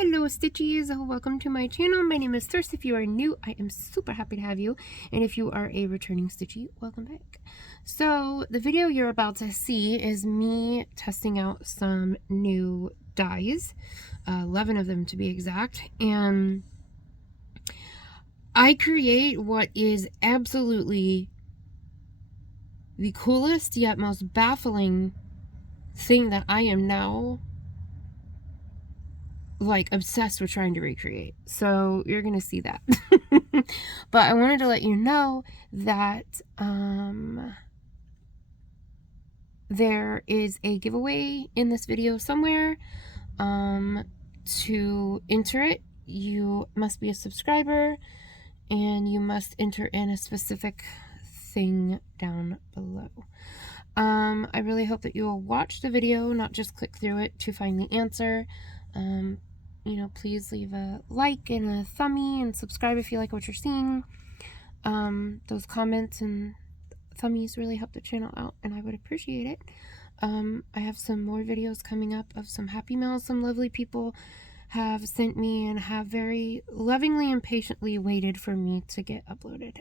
Hello Stitchies, welcome to my channel. My name is Thirst. If you are new, I am super happy to have you. And if you are a returning Stitchie, welcome back. So the video you're about to see is me testing out some new dyes, 11 of them to be exact. And I create what is absolutely the coolest yet most baffling thing that I am now like obsessed with trying to recreate. So you're gonna see that. But I wanted to let you know that there is a giveaway in this video somewhere. To enter it, you must be a subscriber and you must enter in a specific thing down below. I really hope that you will watch the video, not just click through it to find the answer. You know, please leave a like and a thumbie and subscribe if you like what you're seeing. Those comments and thummies really help the channel out and I would appreciate it. I have some more videos coming up of some happy mails some lovely people have sent me and have very lovingly and patiently waited for me to get uploaded.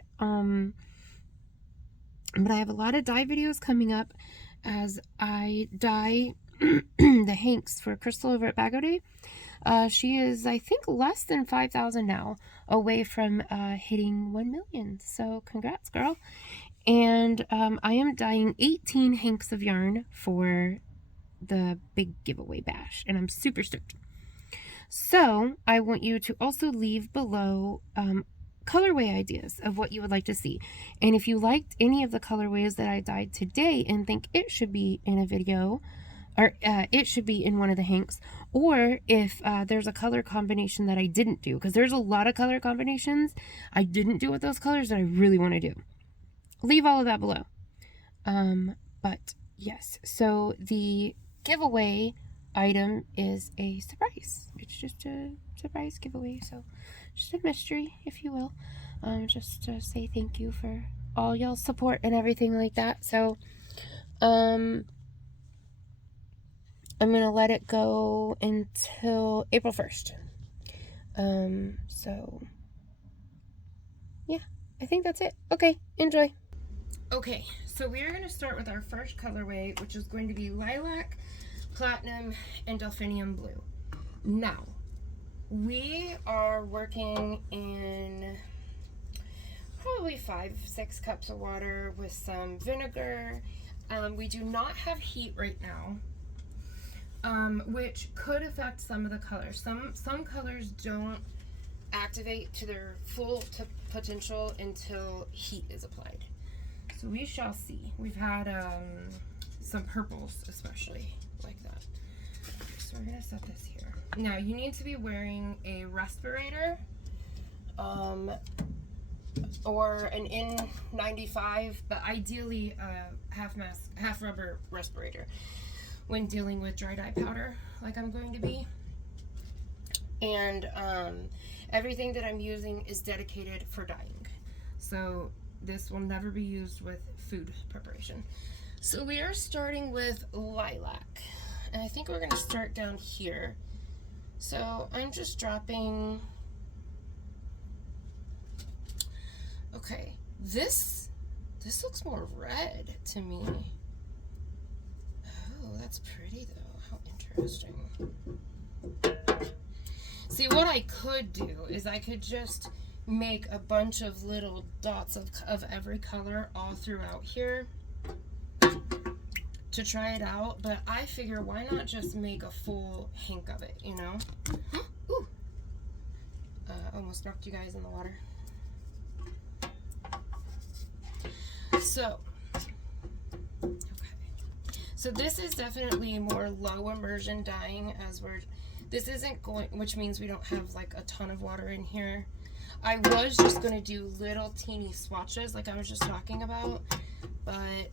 But I have a lot of dye videos coming up as I dye the Hanks for Crystal over at Bago Day. She is, I think, less than 5,000 now, away from hitting 1 million. So congrats, girl. And I am dyeing 18 hanks of yarn for the big giveaway bash, and I'm super stoked. So I want you to also leave below colorway ideas of what you would like to see. And if you liked any of the colorways that I dyed today and think it should be in a video, or it should be in one of the hanks, or if there's a color combination that I didn't do, because there's a lot of color combinations I didn't do with those colors that I really want to do. Leave all of that below. But yes, so the giveaway item is a surprise. It's just a surprise giveaway, so just a mystery, if you will. Just to say thank you for all y'all's support and everything like that. So, I'm gonna let it go until April 1st. So yeah, I think that's it. Okay, enjoy. Okay, so we are going to start with our first colorway, which is going to be Lilac, Platinum, and Delphinium Blue. Now, we are working in probably 5-6 cups of water with some vinegar. We do not have heat right now, which could affect some of the colors. Some colors don't activate to their full potential until heat is applied. So we shall see. We've had some purples especially like that. So we're gonna set this here. Now you need to be wearing a respirator or an N95, but ideally a half rubber respirator when dealing with dry dye powder like I'm going to be. And everything that I'm using is dedicated for dyeing. So this will never be used with food preparation. So we are starting with Lilac. And I think we're going to start down here. So I'm just dropping... Okay, this looks more red to me. Oh, that's pretty though. How interesting. See, what I could do is I could just make a bunch of little dots of every color all throughout here to try it out, but I figure why not just make a full hank of it, you know? Ooh. Almost knocked you guys in the water. So, okay. So this is definitely more low immersion dyeing as this isn't going, which means we don't have like a ton of water in here. I was just going to do little teeny swatches like I was just talking about, but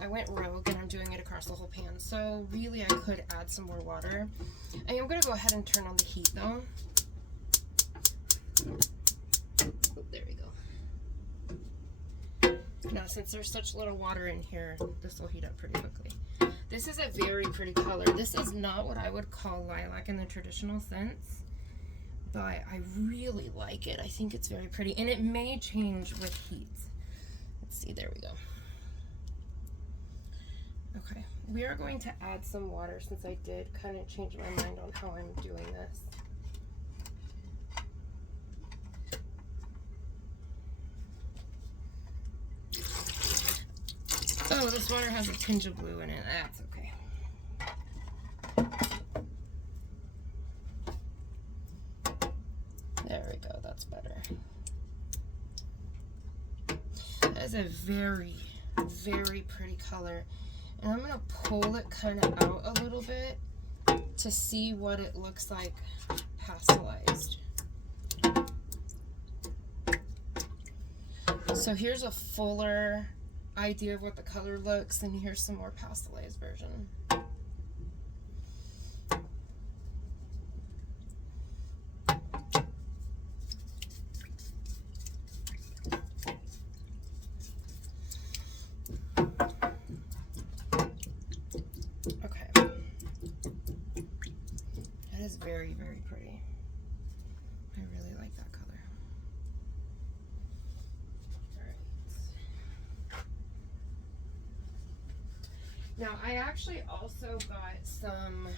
I went rogue and I'm doing it across the whole pan. So really I could add some more water. I am going to go ahead and turn on the heat though. Oh, there we go. Now since there's such little water in here, this will heat up pretty quickly. This is a very pretty color. This is not what I would call lilac in the traditional sense. but I really like it. I think it's very pretty, and it may change with heat. Let's see, there we go. Okay, we are going to add some water since I did kind of change my mind on how I'm doing this. Oh, this water has a tinge of blue in it. That's okay. There we go. That's better. That is a very, very pretty color. And I'm going to pull it kind of out a little bit to see what it looks like pastelized. So here's a fuller idea of what the color looks, and here's some more pastelized version. Okay. That is very, very pretty. I really like that color. Now, I actually also got some,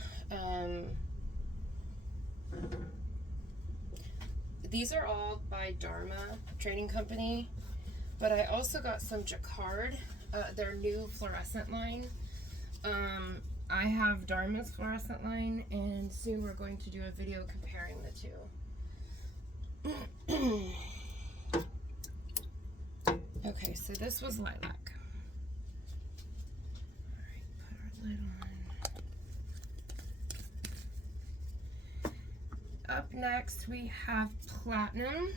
these are all by Dharma Trading Company, but I also got some Jacquard, their new fluorescent line. I have Dharma's fluorescent line, and soon we're going to do a video comparing the two. Okay, so this was lilac. Up next we have platinum,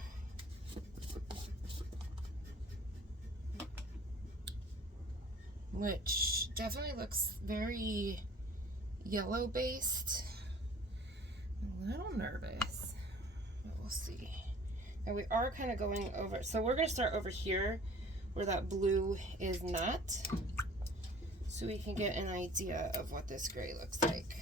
which definitely looks very yellow based. I'm a little nervous, but we'll see. Now we are kind of going over, so we're going to start over here where that blue is not, so we can get an idea of what this gray looks like.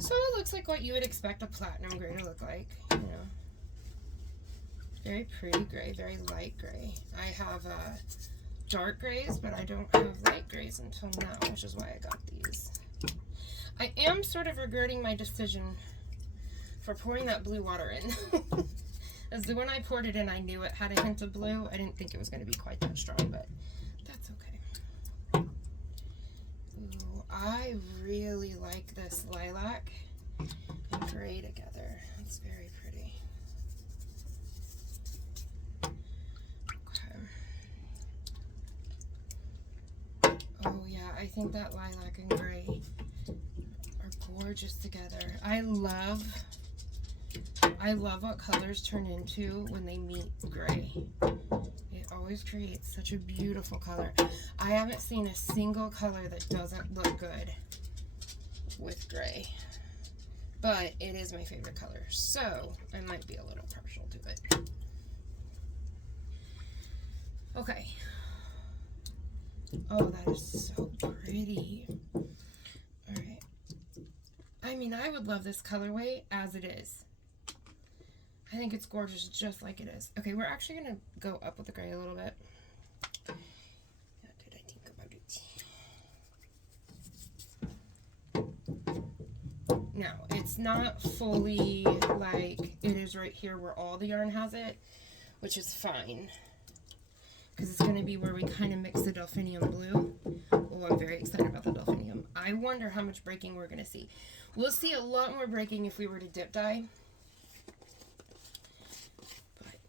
So it looks like what you would expect a platinum gray to look like, you know. Very pretty gray, very light gray. I have dark grays, but I don't have light grays until now, which is why I got these. I am sort of regretting my decision for pouring that blue water in. As when I poured it in, I knew it had a hint of blue. I didn't think it was going to be quite that strong, but that's okay. Ooh, I really like this lilac and gray together. It's very pretty. Okay. Oh yeah, I think that lilac and gray are gorgeous together. I love what colors turn into when they meet gray. It always creates such a beautiful color. I haven't seen a single color that doesn't look good with gray, but it is my favorite color, so I might be a little partial to it. Okay. Oh, that is so pretty. Alright. I mean, I would love this colorway as it is. I think it's gorgeous just like it is. Okay, we're actually going to go up with the gray a little bit. What did I think about it? Now, it's not fully like it is right here where all the yarn has it, which is fine, because it's going to be where we kind of mix the delphinium blue. Oh, I'm very excited about the delphinium. I wonder how much breaking we're going to see. We'll see a lot more breaking if we were to dip dye.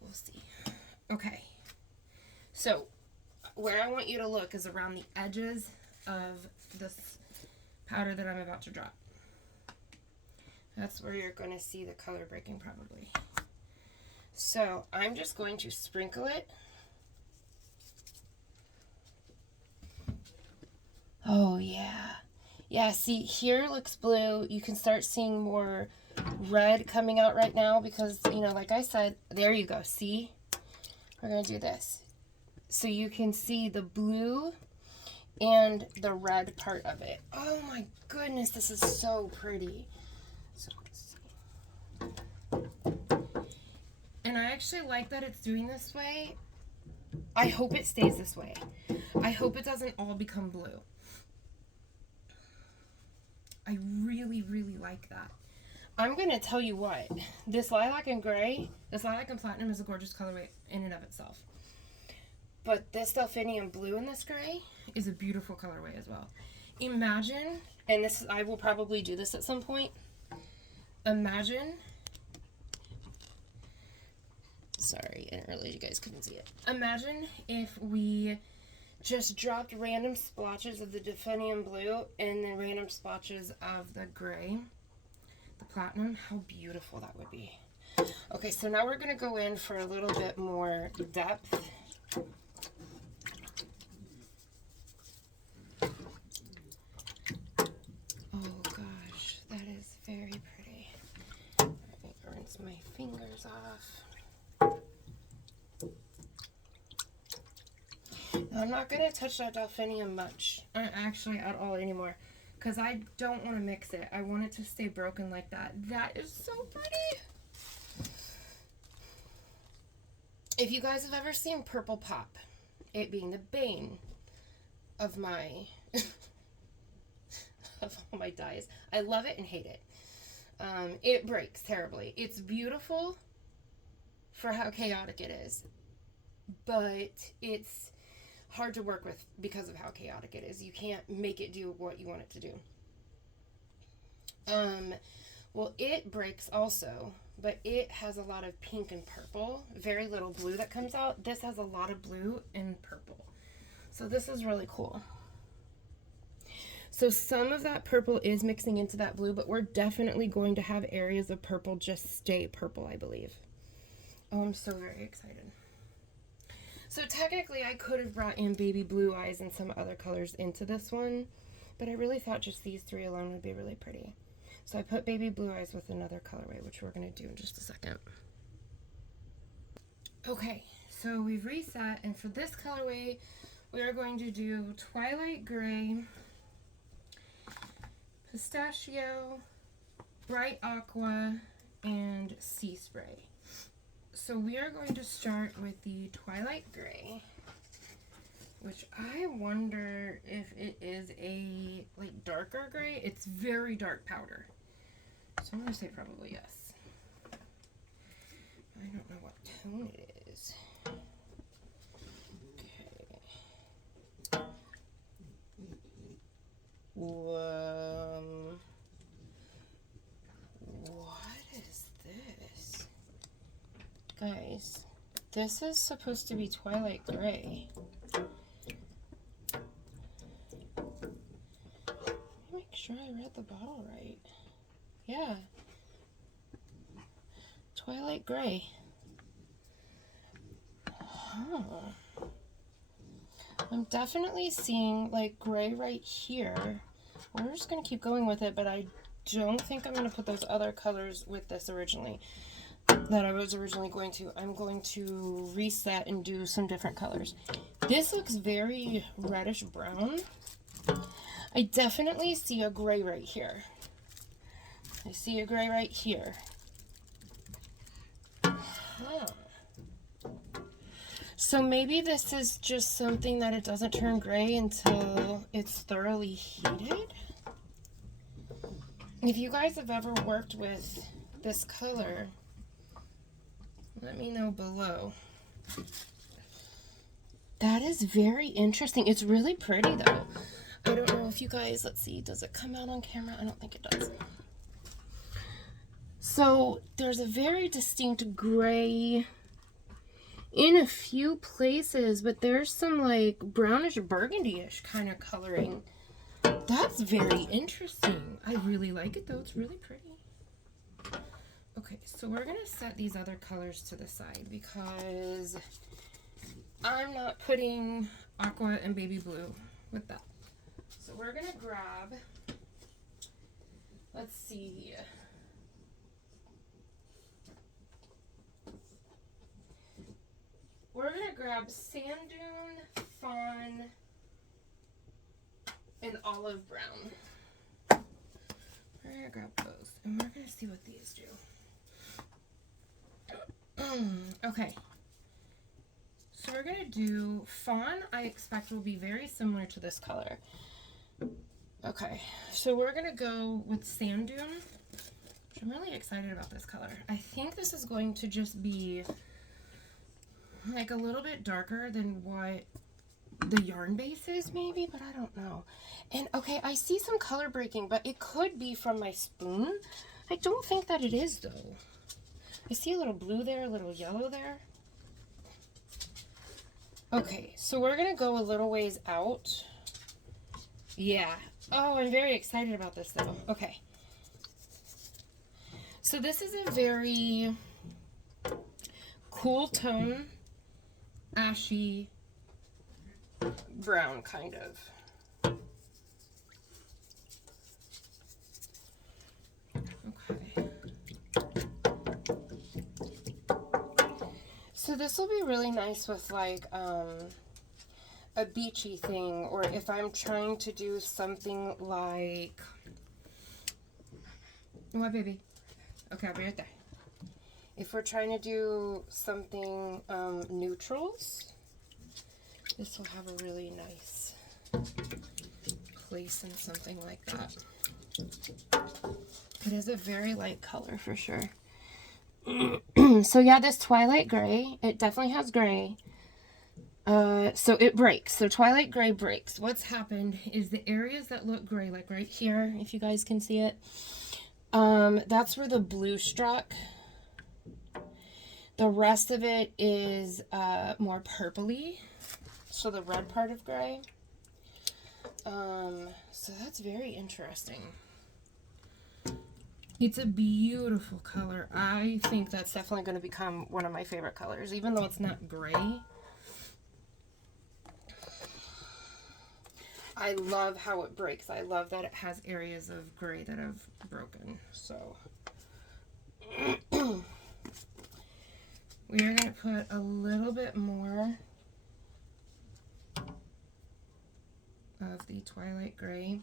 We'll see. Okay, so where I want you to look is around the edges of this powder that I'm about to drop. That's where you're going to see the color breaking probably. So I'm just going to sprinkle it. Oh yeah. Yeah, see, here looks blue. You can start seeing more red coming out right now because, you know, like I said, there you go. See? We're going to do this. So you can see the blue and the red part of it. Oh my goodness, this is so pretty. So let's see. And I actually like that it's doing this way. I hope it stays this way. I hope it doesn't all become blue. I really, really like that. I'm going to tell you what, this lilac and gray, this lilac and platinum is a gorgeous colorway in and of itself. But this delphinium blue and this gray is a beautiful colorway as well. Imagine, and this, I will probably do this at some point. Imagine, sorry, I didn't realize you guys couldn't see it. Imagine if we just dropped random splotches of the delphinium blue and then random splotches of the gray, the platinum. How beautiful that would be. Okay, so now we're going to go in for a little bit more depth. Oh gosh, that is very pretty. All right, rinse my fingers off. Now, I'm not going to touch that delphinium much, actually at all anymore, because I don't want to mix it. I want it to stay broken like that. That is so pretty. If you guys have ever seen Purple Pop, it being the bane of my of all my dyes, I love it and hate it. It breaks terribly. It's beautiful for how chaotic it is, but it's hard to work with because of how chaotic it is. You can't make it do what you want it to do. Well, it breaks also, but it has a lot of pink and purple, very little blue that comes out. This has a lot of blue and purple. So this is really cool. So some of that purple is mixing into that blue, but we're definitely going to have areas of purple just stay purple, I believe. Oh, I'm so very excited. So technically I could have brought in baby blue eyes and some other colors into this one, but I really thought just these three alone would be really pretty. So I put baby blue eyes with another colorway, which we're going to do in just a second. Okay, so we've reset, and for this colorway, we are going to do Twilight Gray, Pistachio, Bright Aqua, and Sea Spray. So we are going to start with the Twilight Gray, which I wonder if it is a like darker gray. It's very dark powder. So I'm going to say probably yes. I don't know what tone it is. Okay. What is this? Guys, this is supposed to be Twilight Gray. Make sure I read the bottle right. Yeah. Twilight Gray. Huh. I'm definitely seeing like gray right here. We're just going to keep going with it, but I don't think I'm going to put those other colors with this originally. That I was originally going to. I'm going to reset and do some different colors. This looks very reddish brown. I definitely see a gray right here. I see a gray right here. Huh. So maybe this is just something that it doesn't turn gray until it's thoroughly heated. If you guys have ever worked with this color, let me know below. That is very interesting. It's really pretty though. I don't know if you guys, let's see, does it come out on camera? I don't think it does. So there's a very distinct gray in a few places, but there's some like brownish burgundy-ish kind of coloring. That's very interesting. I really like it though. It's really pretty. Okay, so we're gonna set these other colors to the side because I'm not putting aqua and baby blue with that. So we're gonna grab, let's see, we're gonna grab Sand Dune, Fawn, and Olive Brown. We're gonna gonna grab those, and we're gonna see what these do. Okay. So we're gonna do fawn. I expect will be very similar to this color. Okay, so we're gonna go with sand dune, which I'm really excited about this color. I think this is going to just be like a little bit darker than what the yarn base is maybe, but I don't know. And okay, I see some color breaking, but it could be from my spoon. I don't think that it is though. I see a little blue there, a little yellow there. Okay, so we're gonna go a little ways out. Yeah. Oh, I'm very excited about this though. Okay. So this is a very cool tone, ashy brown kind of. Okay. So this will be really nice with like a beachy thing, or if I'm trying to do something like, what baby? Okay, I'll be right there. If we're trying to do something neutrals, this will have a really nice place in something like that. It is a very light color for sure. So yeah, this twilight gray, it definitely has gray. So it breaks. So twilight gray breaks. What's happened is the areas that look gray, like right here, if you guys can see it, that's where the blue struck. The rest of it is more purpley, so the red part of gray. So that's very interesting. It's a beautiful color. I think that's definitely going to become one of my favorite colors, even though it's not gray. I love how it breaks. I love that it has areas of gray that have broken. So we are going to put a little bit more of the twilight gray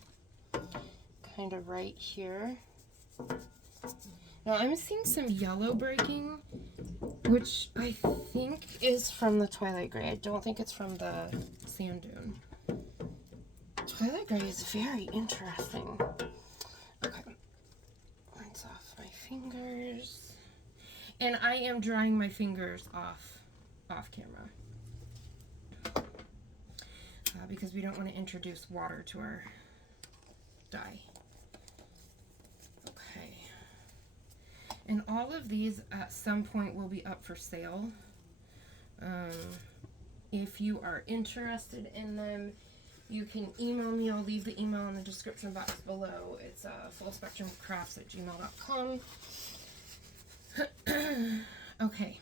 kind of right here. Now I'm seeing some yellow breaking, which I think is from the twilight gray. I don't think it's from the sand dune. Twilight gray is very interesting. Okay, rinse off my fingers. And I am drying my fingers off camera. Because we don't want to introduce water to our dye. Okay. And all of these at some point will be up for sale. If you are interested in them, you can email me. I'll leave the email in the description box below. It's fullspectrumcrafts@gmail.com. Okay.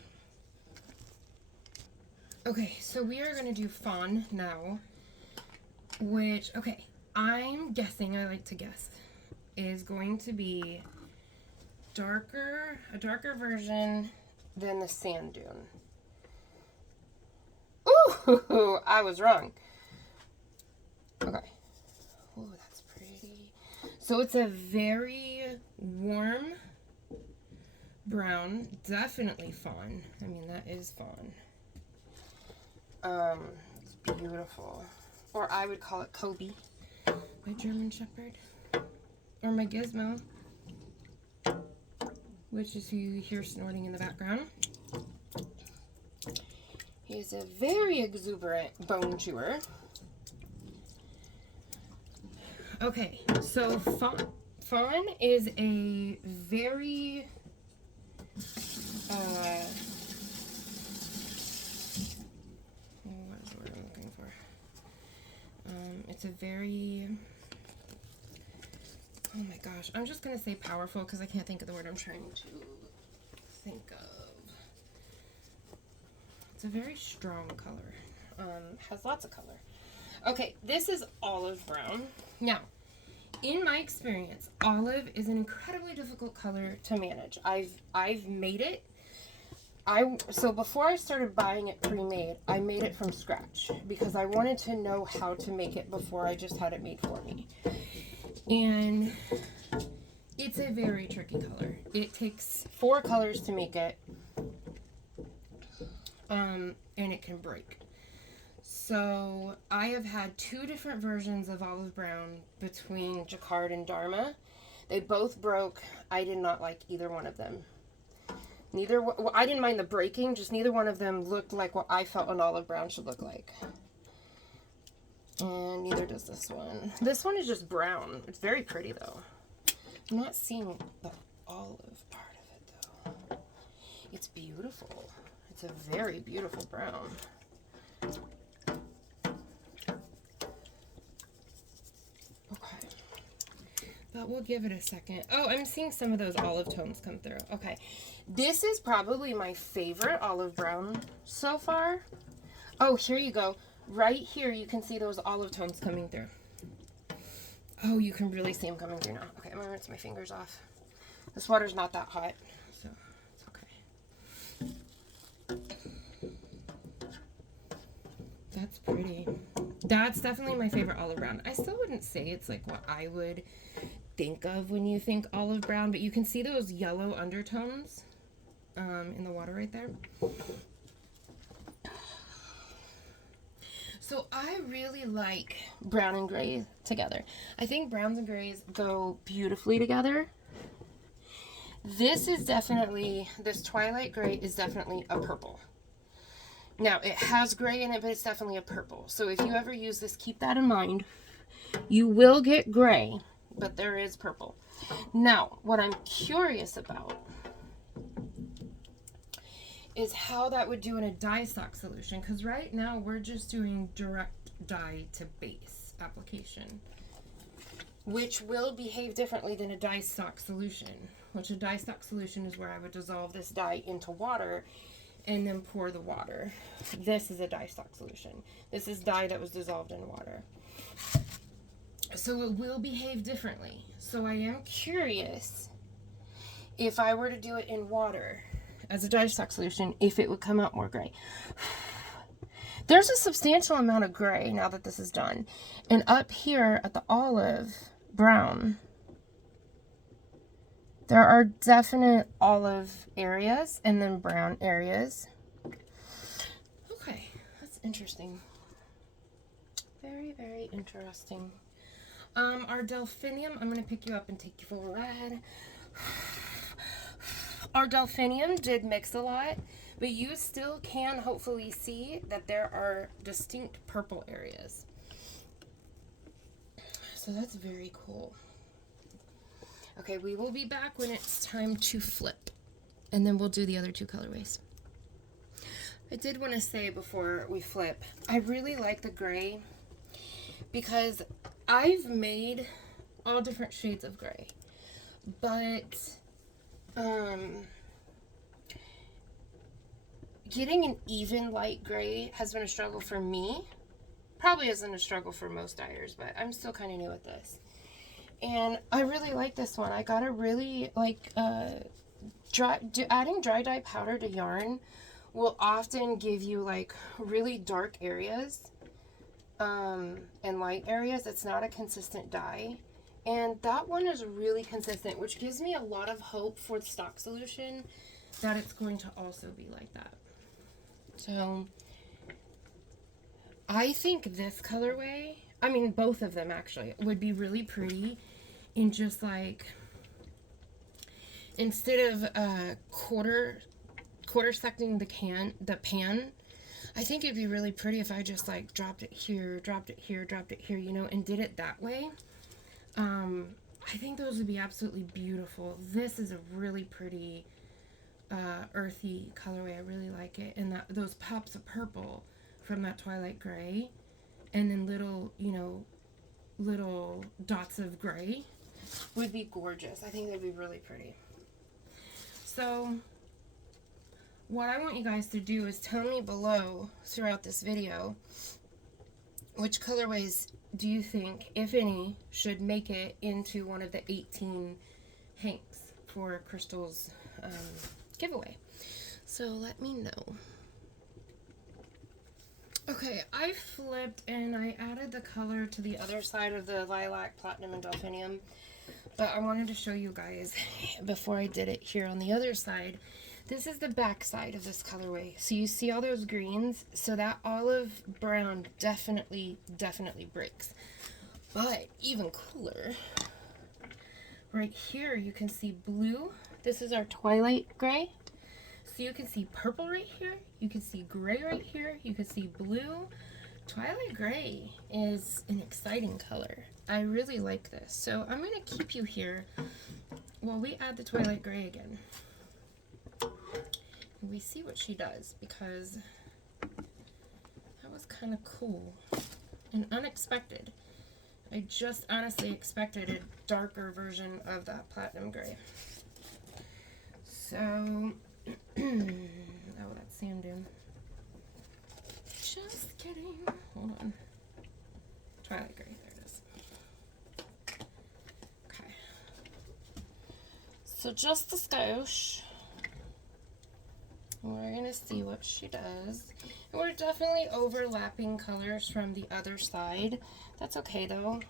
Okay, so we are going to do fawn now, which, okay, I'm guessing, I like to guess, is going to be darker, a darker version than the sand dune. Ooh, I was wrong. Okay. Oh, that's pretty. So it's a very warm brown, definitely fawn. I mean, that is fawn. It's beautiful. Or I would call it Kobe, my German Shepherd. Or my Gizmo, which is who you hear snorting in the background. He is a very exuberant bone chewer. Okay, so fawn is a very what is the word I'm looking for? It's a very, oh my gosh, I'm just gonna say powerful because I can't think of the word I'm trying to think of. It's a very strong color. Has lots of color. Okay, this is olive brown. Now, in my experience, olive is an incredibly difficult color to manage. I've made it. So before I started buying it pre-made, I made it from scratch because I wanted to know how to make it before I just had it made for me. And it's It's a very tricky color. It takes 4 colors to make it. And it can break. So I have had 2 different versions of olive brown between Jacquard and Dharma. They both broke. I did not like either one of them. Well, I didn't mind the breaking, just neither one of them looked like what I felt an olive brown should look like. And neither does this one. This one is just brown. It's very pretty though. I'm not seeing the olive part of it though. It's beautiful. It's a very beautiful brown. Okay. But we'll give it a second. Oh, I'm seeing some of those olive tones come through. Okay. This is probably my favorite olive brown so far. Oh, here you go. Right here, you can see those olive tones coming through. Oh, you can really see them coming through now. Okay, I'm going to rinse my fingers off. This water's not that hot, so it's okay. That's pretty. That's definitely my favorite olive brown. I still wouldn't say it's like what I would think of when you think olive brown, but you can see those yellow undertones in the water right there. So I really like brown and gray together. I think browns and grays go beautifully together. This twilight gray is definitely a purple. Now, it has gray in it, but it's definitely a purple. So if you ever use this, keep that in mind. You will get gray, but there is purple. Now, what I'm curious about is how that would do in a dye stock solution, because right now we're just doing direct dye to base application, which will behave differently than a dye stock solution, which a dye stock solution is where I would dissolve this dye into water and then pour the water. This is a dye stock solution. This is dye that was dissolved in water. So it will behave differently. So I am curious if I were to do it in water as a dye stock solution, if it would come out more gray. There's a substantial amount of gray now that this is done. And up here at the olive brown, there are definite olive areas and then brown areas. Okay, that's interesting. Very, very interesting. Our delphinium, I'm going to pick you up and take you for a ride. Our delphinium did mix a lot, but you still can hopefully see that there are distinct purple areas. So that's very cool. Okay, we will be back when it's time to flip, and then we'll do the other 2 colorways. I did want to say before we flip, I really like the gray because I've made all different shades of gray, but getting an even light gray has been a struggle for me. Probably isn't a struggle for most dyers, but I'm still kind of new at this. And I really like this one. I got a really, like, adding dry dye powder to yarn will often give you, like, really dark areas and light areas. It's not a consistent dye. And that one is really consistent, which gives me a lot of hope for the stock solution that it's going to also be like that. So I think this colorway, I mean both of them actually, would be really pretty in just like, instead of quarter secting the pan, I think it'd be really pretty if I just like dropped it here, you know, and did it that way. I think those would be absolutely beautiful. This is a really pretty earthy colorway. I really like it. And those pops of purple from that twilight gray, and then little, you know, little dots of gray would be gorgeous. I think they'd be really pretty. So what I want you guys to do is tell me below throughout this video which colorways do you think, if any, should make it into one of the 18 hanks for Crystal's giveaway. So let me know. Okay, I flipped and I added the color to the other side of the lilac, platinum, and delphinium. But I wanted to show you guys before I did it here on the other side. This is the back side of this colorway. So you see all those greens? So that olive brown definitely breaks. But even cooler, right here you can see blue. This is our twilight gray. So you can see purple right here. You can see gray right here. You can see blue. Twilight gray is an exciting color. I really like this. So I'm going to keep you here while we add the twilight gray again. And we see what she does, because that was kind of cool and unexpected. I just honestly expected a darker version of that platinum gray. So, oh, that's sand dune. Just kidding. Hold on. Twilight gray. There it is. Okay. So just the skosh. We're going to see what she does. And we're definitely overlapping colors from the other side. That's okay though.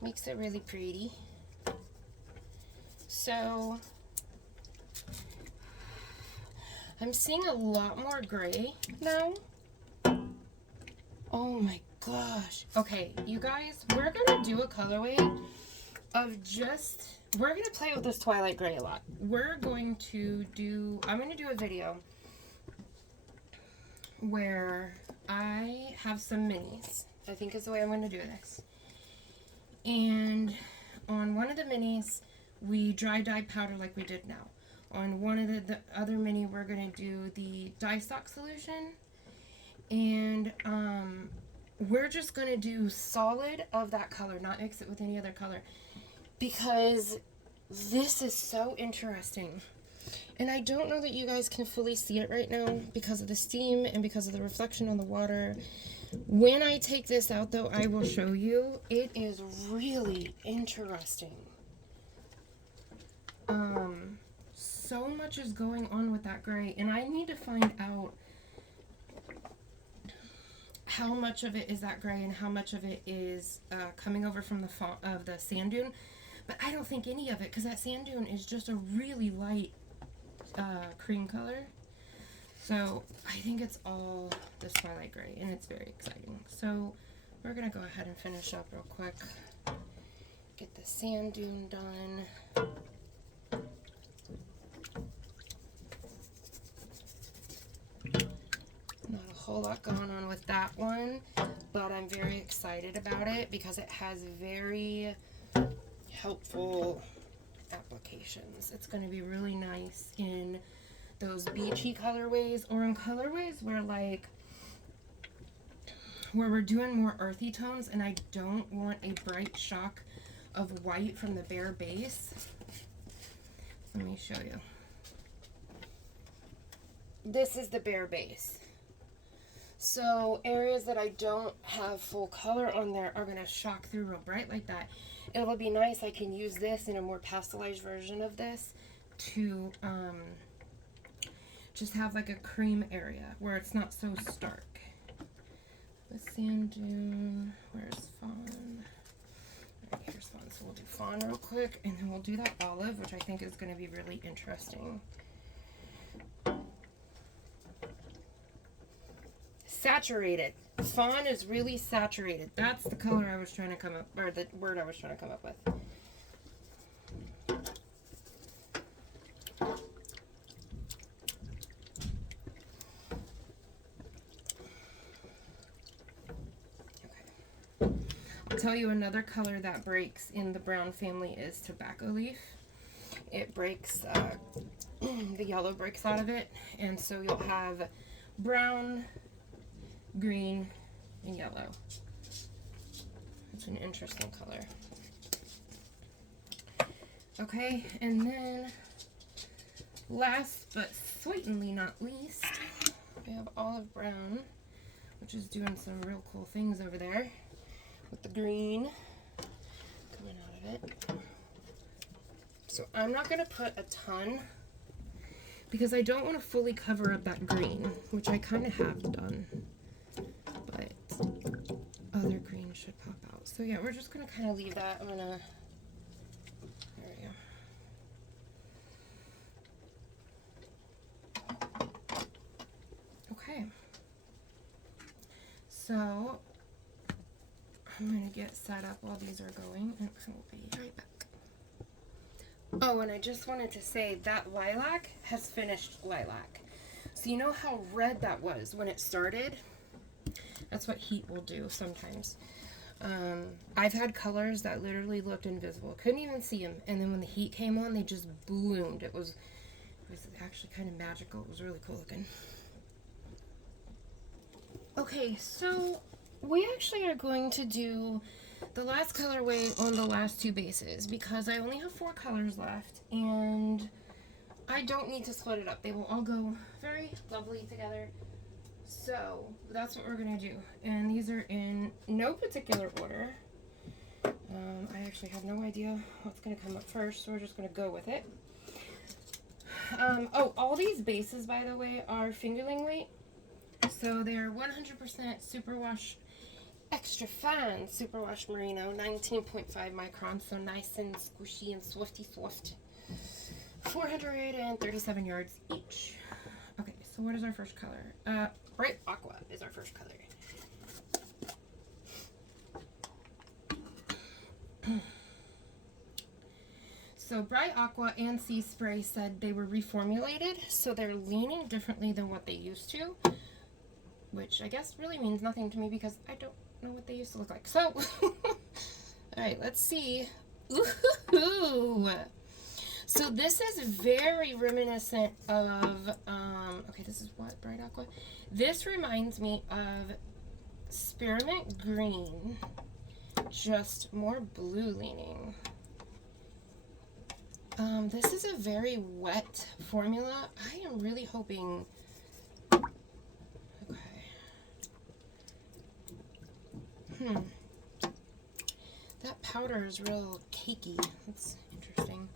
Makes it really pretty. So I'm seeing a lot more gray now. Oh my gosh. Okay, you guys, we're gonna do a colorway of just, we're gonna play with this twilight gray a lot. I'm gonna do a video where I have some minis, I think is the way I'm gonna do this. And on one of the minis, we dry dye powder like we did now. On one of the other mini, we're gonna do the dye stock solution. And we're just going to do solid of that color, not mix it with any other color, because this is so interesting. And I don't know that you guys can fully see it right now because of the steam and because of the reflection on the water. When I take this out though, I will show you. It is really interesting. So much is going on with that gray, and I need to find out how much of it is that gray and how much of it is coming over from the sand dune. But I don't think any of it, because that sand dune is just a really light cream color. So I think it's all this twilight gray, and it's very exciting. So we're gonna go ahead and finish up real quick. Get the sand dune done. Not a whole lot going on with that one, but I'm very excited about it because it has very helpful applications. It's going to be really nice in those beachy colorways, or in colorways where we're doing more earthy tones and I don't want a bright shock of white from the bare base. Let me show you. This is the bare base. So areas that I don't have full color on there are going to shock through real bright like that. It'll be nice. I can use this in a more pastelized version of this to just have like a cream area where it's not so stark. The sand dune, where's fawn? Right, here's fawn. So we'll do fawn real quick, and then we'll do that olive, which I think is going to be really interesting. Saturated. Fawn is really saturated. That's the color I was trying to come up, or the word I was trying to come up with. Okay. I'll tell you another color that breaks in the brown family is tobacco leaf. It breaks, the yellow breaks out of it, and so you'll have brown, green, and yellow. It's an interesting color. Okay, and then last but certainly not least, we have olive brown, which is doing some real cool things over there with the green coming out of it. So I'm not going to put a ton because I don't want to fully cover up that green, which I kind of have done. But other green should pop out. So yeah, we're just going to kind of leave that. I'm going to So I'm going to get set up while these are going, and I will be right back. Oh, and I just wanted to say that lilac has finished lilac. So you know how red that was when it started? That's what heat will do sometimes. I've had colors that literally looked invisible. Couldn't even see them. And then when the heat came on, they just bloomed. It was actually kind of magical. It was really cool looking. Okay, so we actually are going to do the last colorway on the last two bases because I only have 4 colors left and I don't need to split it up. They will all go very lovely together. So that's what we're going to do. And these are in no particular order. I actually have no idea what's going to come up first, so we're just going to go with it. Oh, all these bases, by the way, are fingerling weight. So they're 100% superwash, extra fine superwash merino, 19.5 microns, so nice and squishy and swifty swift. 437 yards each. Okay, so what is our first color? Bright aqua is our first color. So Bright Aqua and Sea Spray said they were reformulated, so they're leaning differently than what they used to, which I guess really means nothing to me because I don't know what they used to look like. So, alright, let's see. Ooh. So this is very reminiscent of, okay, this is what, Bright Aqua? This reminds me of Spearmint Green, just more blue leaning. This is a very wet formula. I am really hoping, okay, that powder is real cakey. That's interesting.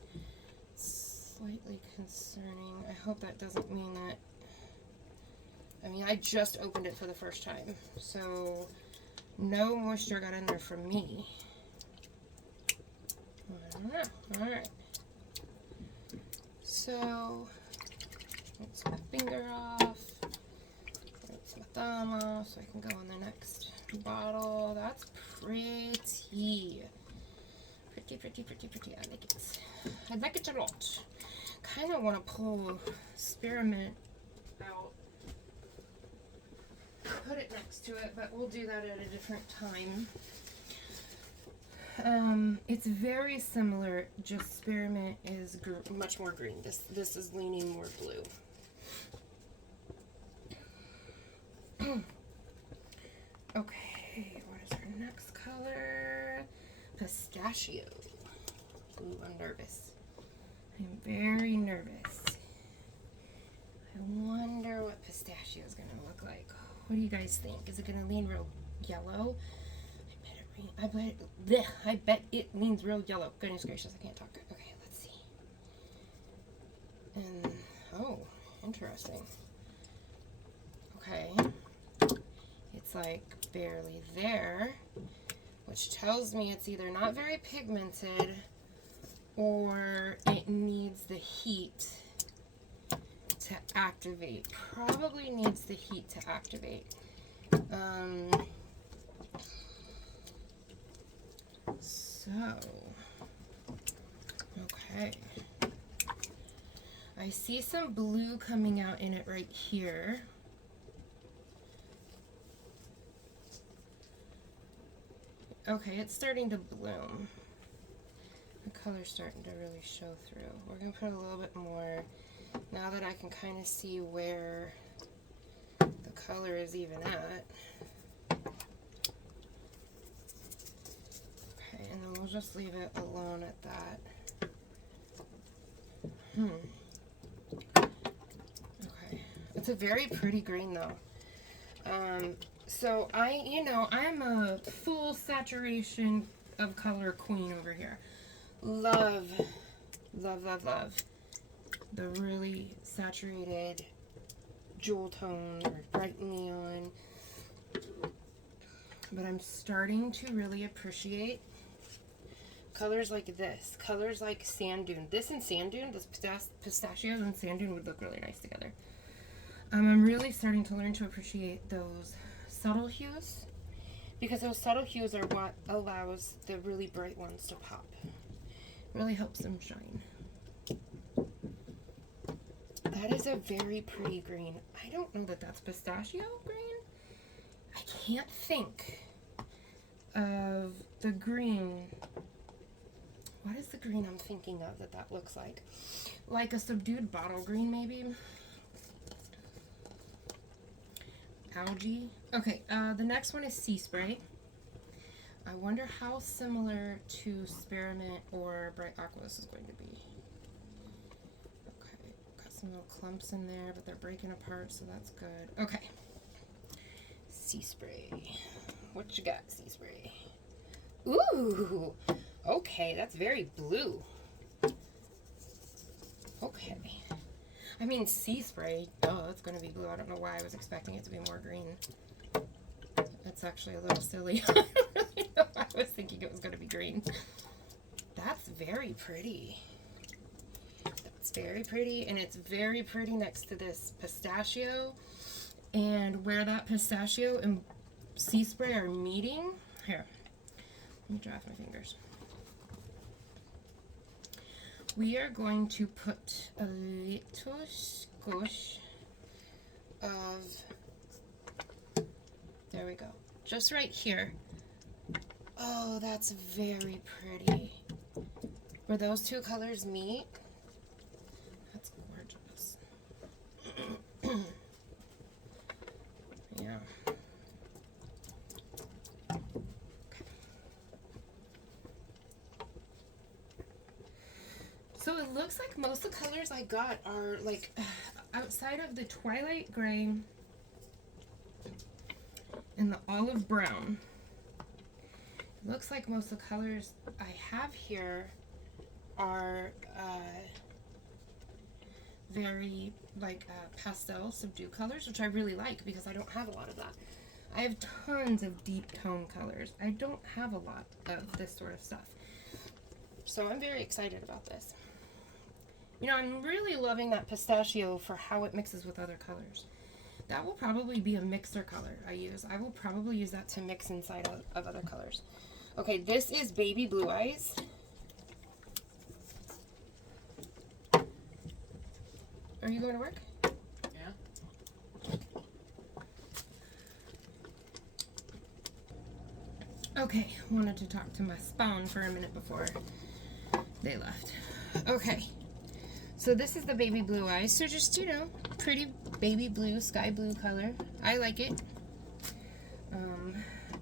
Slightly concerning. I hope that doesn't mean that, I mean, I just opened it for the first time, so no moisture got in there from me. I don't know. Alright. So, rinse my finger off, rinse my thumb off so I can go on the next bottle. That's pretty. Pretty, pretty, pretty, pretty. I like it. I like it a lot. Kind of want to pull Spearmint out, put it next to it, but we'll do that at a different time. It's very similar, just Spearmint is much more green. This is leaning more blue. Okay, what is our next color? Pistachio. Ooh, I'm nervous. I'm very nervous. I wonder what pistachio is going to look like. What do you guys think? Is it going to lean real yellow? I bet it leans real yellow. Goodness gracious, I can't talk. Okay, let's see. And, oh, interesting. Okay. It's like barely there, which tells me it's either not very pigmented or it needs the heat to activate. Probably needs the heat to activate. So, okay. I see some blue coming out in it right here. Okay, it's starting to bloom. The color's starting to really show through. We're going to put a little bit more now that I can kind of see where the color is even at. Okay, and then we'll just leave it alone at that. Okay, it's a very pretty green though. So I'm a full saturation of color queen over here. Love, love, love, love the really saturated jewel tone or bright neon. But I'm starting to really appreciate colors like this. Colors like sand dune. This and sand dune, this pistachios and sand dune would look really nice together. I'm really starting to learn to appreciate those subtle hues, because those subtle hues are what allows the really bright ones to pop. Really helps them shine. That is a very pretty green. I don't know that that's pistachio green. I can't think of the green. What is the green I'm thinking of that looks like? Like a subdued bottle green, maybe? Algae. Okay, the next one is Sea Spray. I wonder how similar to Spearmint or Bright Aqua this is going to be. Okay, got some little clumps in there, but they're breaking apart, so that's good. Okay. Sea Spray. What you got, Sea Spray? Ooh! Okay, that's very blue. Okay. I mean, Sea Spray, duh, it's gonna be blue. I don't know why I was expecting it to be more green. That's actually a little silly. I don't really know why I was thinking it was gonna be green. That's very pretty. That's very pretty, and it's very pretty next to this pistachio. And where that pistachio and Sea Spray are meeting, here, let me dry off my fingers. We are going to put a little squish of, there we go, just right here. Oh, that's very pretty. Where those two colors meet, that's gorgeous. Yeah. So it looks like most of the colors I got are like outside of the twilight gray and the olive brown. It looks like most of the colors I have here are very like pastel subdued colors, which I really like because I don't have a lot of that. I have tons of deep tone colors. I don't have a lot of this sort of stuff. So I'm very excited about this. You know, I'm really loving that pistachio for how it mixes with other colors. That will probably be a mixer color I use. I will probably use that to mix inside of other colors. Okay, this is Baby Blue Eyes. Are you going to work? Yeah. Okay, wanted to talk to my spawn for a minute before they left. Okay, so this is the Baby Blue Eyes. So just, you know, pretty baby blue, sky blue color. I like it.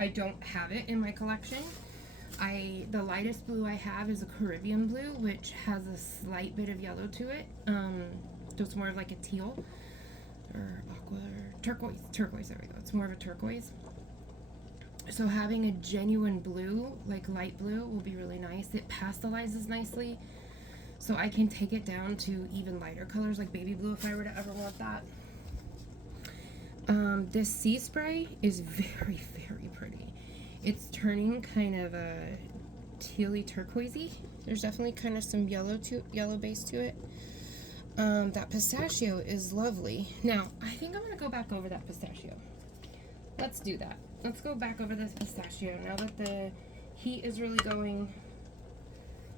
I don't have it in my collection. The lightest blue I have is a Caribbean blue, which has a slight bit of yellow to it. So it's more of like a teal or aqua or turquoise. Turquoise, there we go. It's more of a turquoise. So having a genuine blue, like light blue, will be really nice. It pastelizes nicely, so I can take it down to even lighter colors like baby blue if I were to ever want that. This Sea Spray is very, very pretty. It's turning kind of a tealy turquoisey. There's definitely kind of some yellow base to it. That pistachio is lovely. Now, I think I'm going to go back over that pistachio. Let's do that. Let's go back over this pistachio. Now that the heat is really going,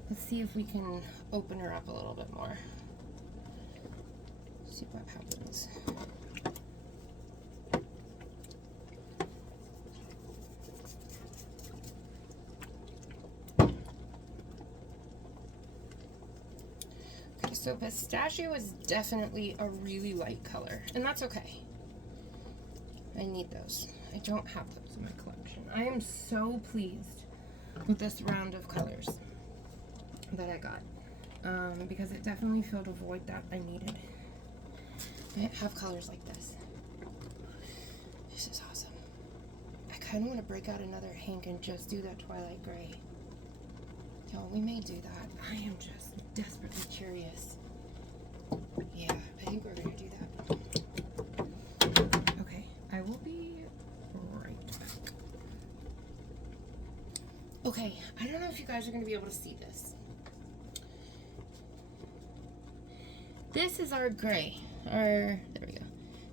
let's see if we can open her up a little bit more. See what happens. So pistachio is definitely a really light color, and that's okay. I need those. I don't have those in my collection. I am so pleased with this round of colors that I got, because it definitely filled a void that I needed. I have colors like this. This is awesome. I kind of want to break out another Hank and just do that twilight gray. Y'all, we may do that. I am just desperately curious. Yeah, I think we're gonna do that. Okay, I will be right back. Okay, I don't know if you guys are gonna be able to see this. This is our gray. There we go.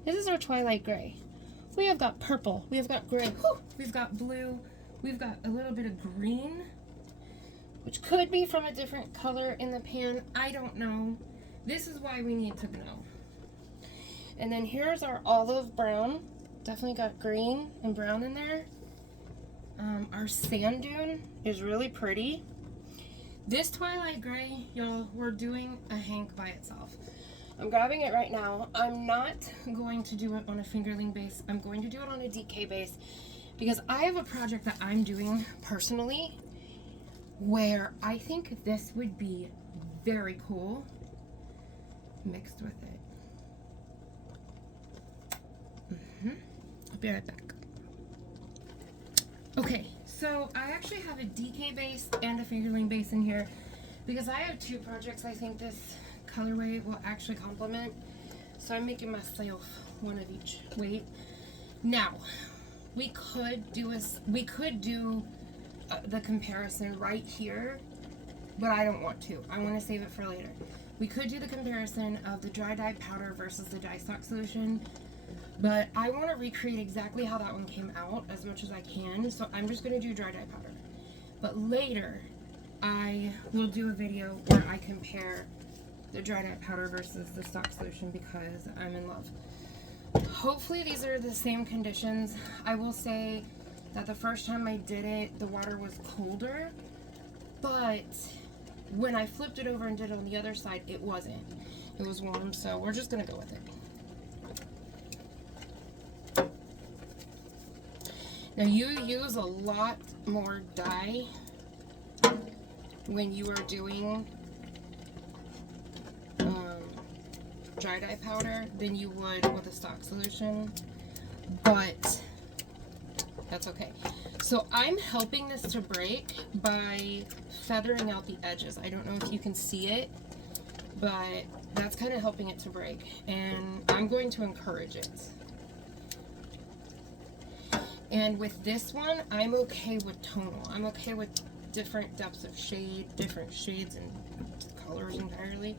This is our twilight gray. We have got purple, we have got gray, whew, we've got blue, we've got a little bit of green, which could be from a different color in the pan. I don't know. This is why we need to know. And then here's our olive brown. Definitely got green and brown in there. Our sand dune is really pretty. This twilight gray, y'all, we're doing a hank by itself. I'm grabbing it right now. I'm not going to do it on a fingerling base. I'm going to do it on a DK base because I have a project that I'm doing personally where I think this would be very cool mixed with it. I'll be right back. Okay, so I actually have a DK base and a fingerling base in here because I have two projects I think this colorway will actually complement. So I'm making myself one of each. Wait. Now, we could do the comparison right here, but I don't want to. I want to save it for later. We could do the comparison of the dry dye powder versus the dye stock solution, but I want to recreate exactly how that one came out as much as I can, so I'm just going to do dry dye powder. But later, I will do a video where I compare the dry dye powder versus the stock solution because I'm in love. Hopefully these are the same conditions. I will say that the first time I did it, the water was colder, but when I flipped it over and did it on the other side, it wasn't. It was warm, so we're just gonna go with it. Now you use a lot more dye when you are doing dry dye powder than you would with a stock solution, but that's okay. So I'm helping this to break by feathering out the edges. I don't know if you can see it, but that's kind of helping it to break, and I'm going to encourage it. And with this one, I'm okay with tonal. I'm okay with different depths of shade, different shades and colors entirely.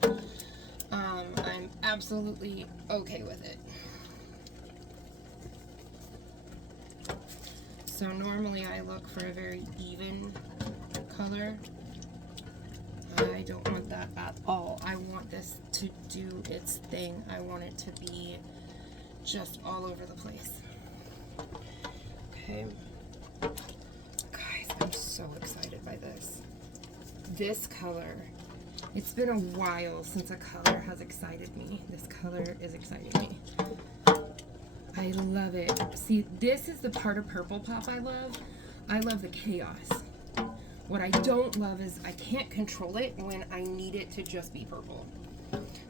I'm absolutely okay with it. So normally I look for a very even color. I don't want that at all. I want this to do its thing. I want it to be just all over the place. Okay. Guys, I'm so excited by this. This color, it's been a while since a color has excited me. This color is exciting me. I love it. See, this is the part of Purple Pop I love. I love the chaos. What I don't love is I can't control it when I need it to just be purple.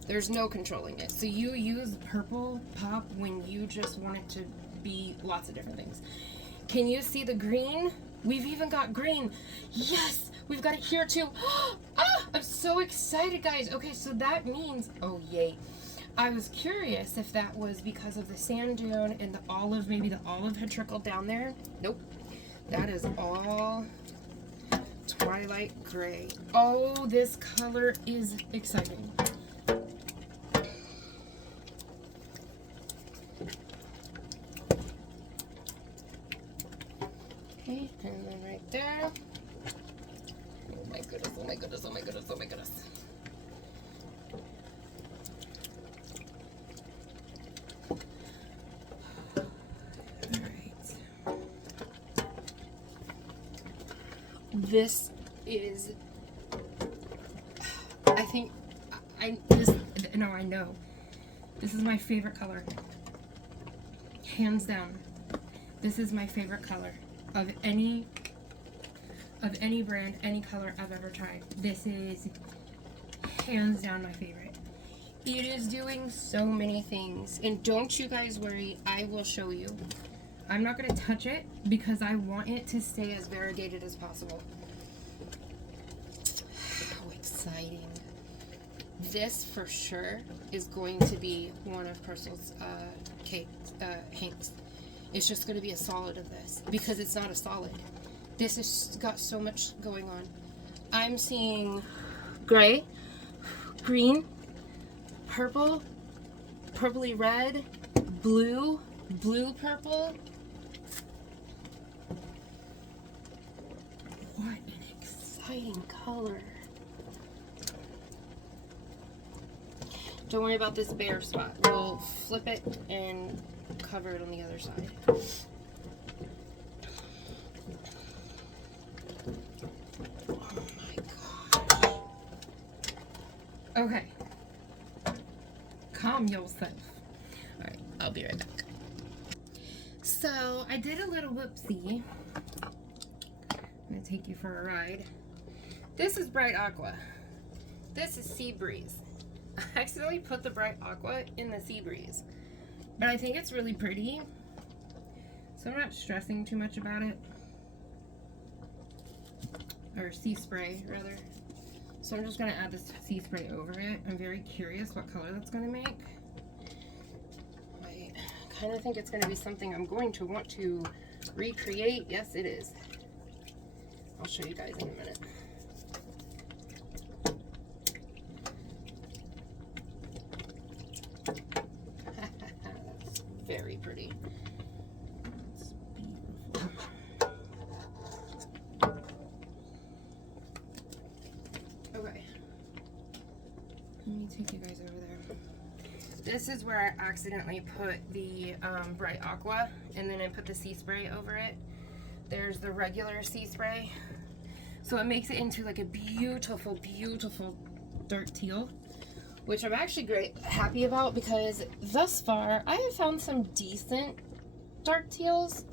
There's no controlling it. So you use Purple Pop when you just want it to be lots of different things. Can you see the green? We've even got green. Yes, we've got it here too. Ah, I'm so excited, guys. Okay, so that means, oh yay. I was curious if that was because of the sand dune and the olive, maybe the olive had trickled down there. Nope, that is all twilight gray. Oh, this color is exciting. Okay, and then right there. Oh my goodness, oh my goodness, oh my goodness, oh my goodness. This is, I think, I know. This is my favorite color. Hands down. This is my favorite color of any brand, any color I've ever tried. This is hands down my favorite. It is doing so many things. And don't you guys worry, I will show you. I'm not going to touch it because I want it to stay as variegated as possible. How exciting. This for sure is going to be one of Crystal's hanks. It's just going to be a solid of this because it's not a solid. This has got so much going on. I'm seeing gray, green, purple, purpley red, blue, blue purple. What an exciting color. Don't worry about this bare spot. We'll flip it and cover it on the other side. Oh my gosh. Okay. Calm yourself. Alright, I'll be right back. So, I did a little whoopsie. I'm going to take you for a ride. This is bright aqua. This is sea breeze. I accidentally put the bright aqua in the sea breeze. But I think it's really pretty. So I'm not stressing too much about it. Or sea spray, rather. So I'm just going to add this sea spray over it. I'm very curious what color that's going to make. I kind of think it's going to be something I'm going to want to recreate. Yes, it is. I'll show you guys in a minute. That's very pretty. That's beautiful. Okay. Let me take you guys over there. This is where I accidentally put the bright aqua, and then I put the sea spray over it. There's the regular sea spray. So it makes it into like a beautiful, beautiful dark teal, which I'm actually happy about, because thus far I have found some decent dark teals,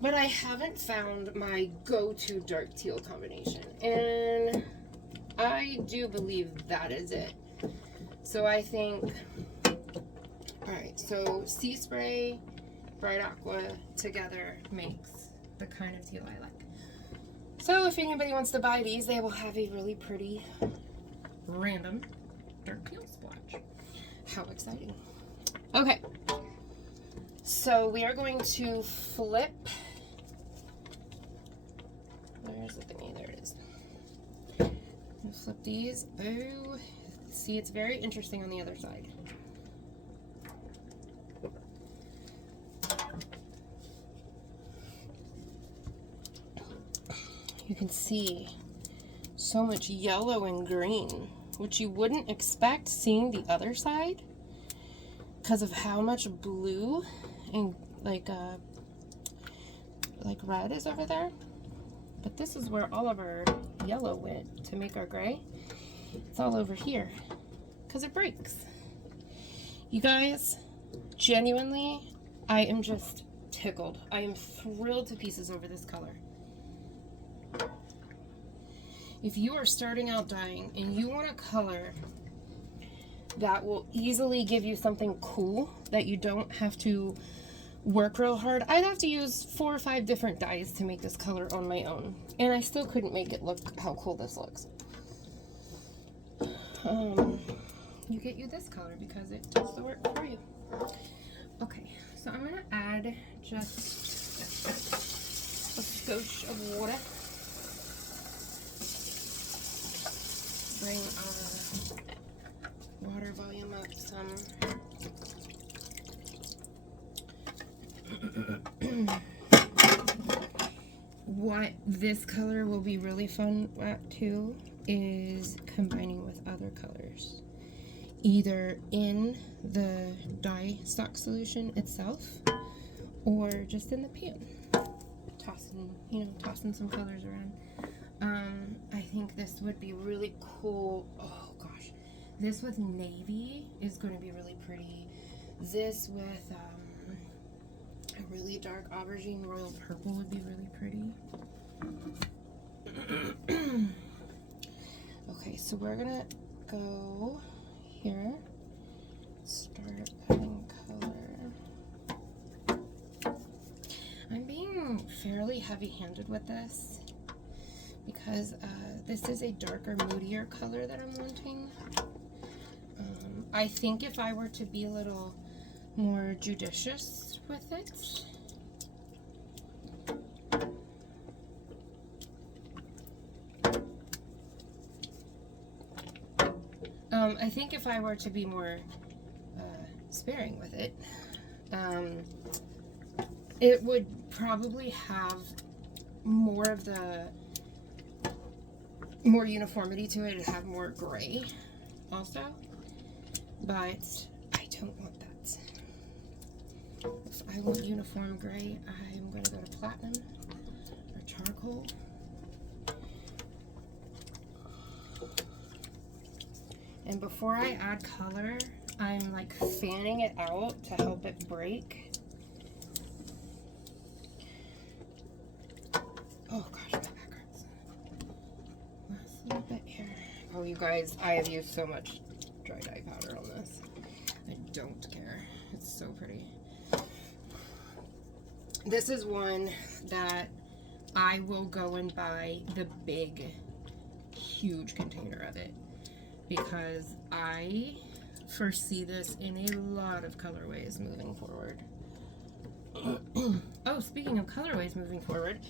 but I haven't found my go-to dark teal combination, and I do believe that is it. So I think, alright, so sea spray, bright aqua together makes the kind of teal I like. So if anybody wants to buy these, they will have a really pretty random dark teal splotch. How exciting. Okay, so we are going to flip. Where's the thingy? There it is. We'll flip these. Oh, see, it's very interesting on the other side. You can see so much yellow and green, which you wouldn't expect seeing the other side because of how much blue and like red is over there. But this is where all of our yellow went to make our gray. It's all over here because it breaks. You guys, genuinely, I am just tickled. I am thrilled to pieces over this color. If you are starting out dyeing and you want a color that will easily give you something cool that you don't have to work real hard, I'd have to use 4 or 5 different dyes to make this color on my own, and I still couldn't make it look how cool this looks. You get you this color because it does the work for you. Okay, so I'm gonna add just a skosh of water. Bring our water volume up some. What this color will be really fun at too is combining with other colors, either in the dye stock solution itself or just in the pan, tossing some colors around. I think this would be really cool. Oh gosh, this with navy is going to be really pretty. This with a really dark aubergine royal purple would be really pretty. Okay, so we're gonna go here, start adding color. I'm being fairly heavy-handed with this because this is a darker, moodier color that I'm wanting. I think if I were to be a little more judicious with it, I think if I were to be more sparing with it, It would probably have more of the more uniformity to it and have more gray also, but I don't want that. If I want uniform gray, I'm going to go to platinum or charcoal. And before I add color, I'm like fanning it out to help it break. Oh gosh, my back hurts. Last little bit here. Oh, you guys, I have used so much dry dye powder on this. I don't care. It's so pretty. This is one that I will go and buy the big, huge container of it, because I foresee this in a lot of colorways moving forward. Oh, speaking of colorways moving forward,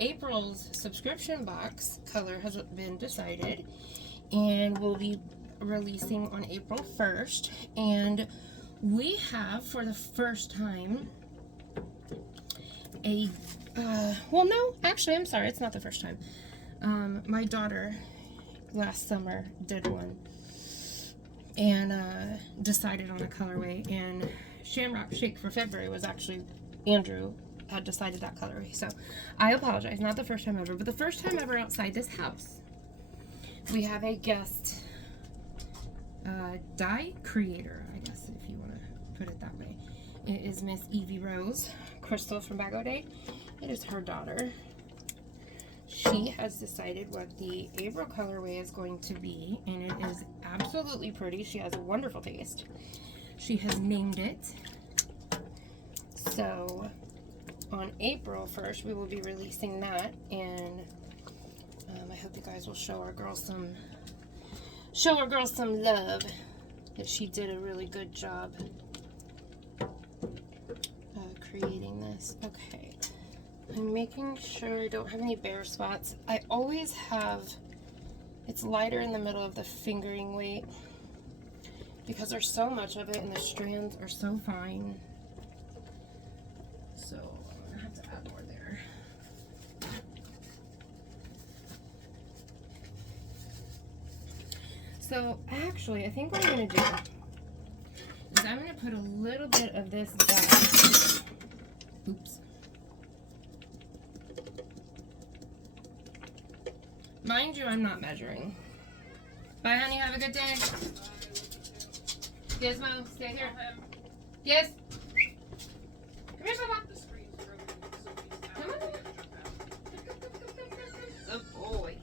April's subscription box color has been decided and will be releasing on April 1st. And we have, for the first time, a, well, no, actually, I'm sorry, it's not the first time. My daughter last summer did one and decided on a colorway, and Shamrock Shake for February was actually Andrew had decided that colorway. So I apologize, not the first time ever, but the first time ever outside this house, we have a guest dye creator, I guess, if you want to put it that way. It is Miss Evie Rose Crystal from Bag O' Day. It is her daughter. She has decided what the April colorway is going to be, and it is absolutely pretty. She has a wonderful taste. She has named it. So on April 1st, we will be releasing that, and I hope you guys will show our girl some love. That she did a really good job creating this. Okay. I'm making sure I don't have any bare spots. I always have, it's lighter in the middle of the fingering weight because there's so much of it and the strands are so fine. So I'm gonna have to add more there. So actually, I think what I'm gonna do is I'm gonna put a little bit of this dye. Oops. Mind you, I'm not measuring. Bye, honey. Have a good day. Gizmo, stay here. Yes. Come here, Papa. Come on. Good boy.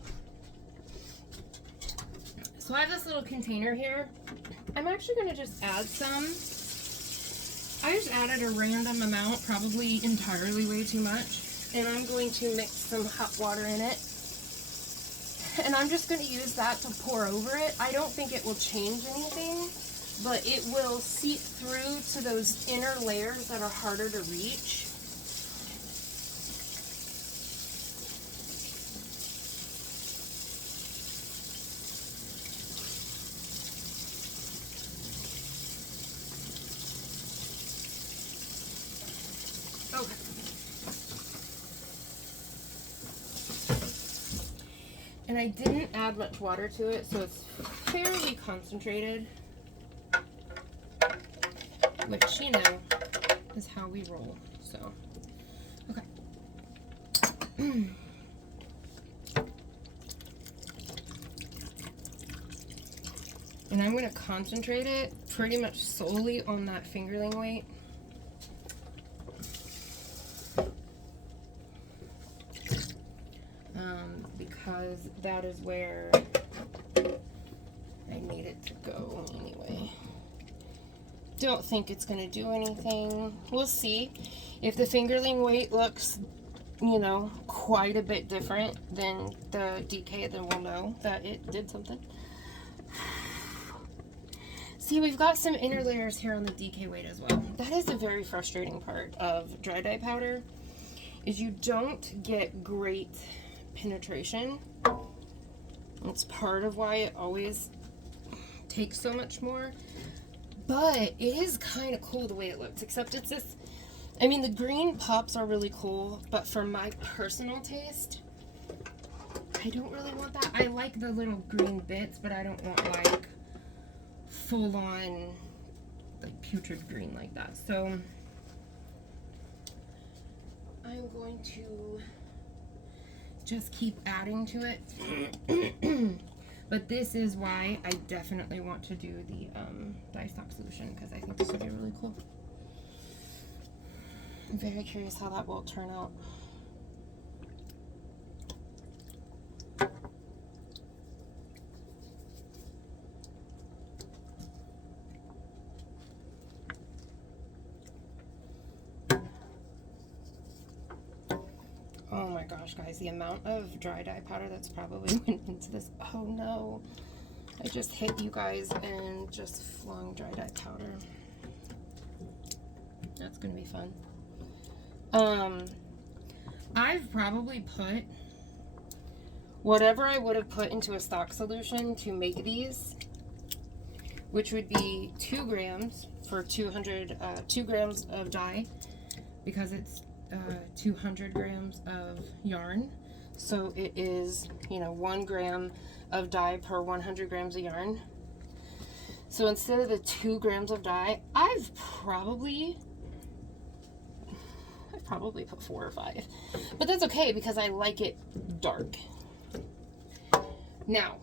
So I have this little container here. I'm actually going to just add some. I just added a random amount, probably entirely way too much. And I'm going to mix some hot water in it. And I'm just going to use that to pour over it. I don't think it will change anything, but it will seep through to those inner layers that are harder to reach. Okay. And I didn't add much water to it, so it's fairly concentrated, which, you know, is how we roll. So, okay. And I'm going to concentrate it pretty much solely on that fingerling weight. Because that is where I need it to go anyway. Don't think it's going to do anything. We'll see. If the fingerling weight looks, you know, quite a bit different than the DK, then we'll know that it did something. See, we've got some inner layers here on the DK weight as well. That is a very frustrating part of dry dye powder, is you don't get great penetration. It's part of why it always takes so much more. But it is kind of cool the way it looks, except it's this, I mean, the green pops are really cool, but for my personal taste, I don't really want that. I like the little green bits, but I don't want like full on like putrid green like that. So I'm going to just keep adding to it. But this is why I definitely want to do the dye stock solution, because I think this would be really cool. I'm very curious how that will turn out. Oh my gosh, guys, the amount of dry dye powder that's probably went into this. Oh no, I just hit you guys and just flung dry dye powder. That's gonna be fun. I've probably put whatever I would have put into a stock solution to make these, which would be 2 grams for 2 grams of dye, because it's 200 grams of yarn. So it is, you know, 1 gram of dye per 100 grams of yarn. So instead of the 2 grams of dye, I've probably put 4 or 5. But that's okay, because I like it dark. Now,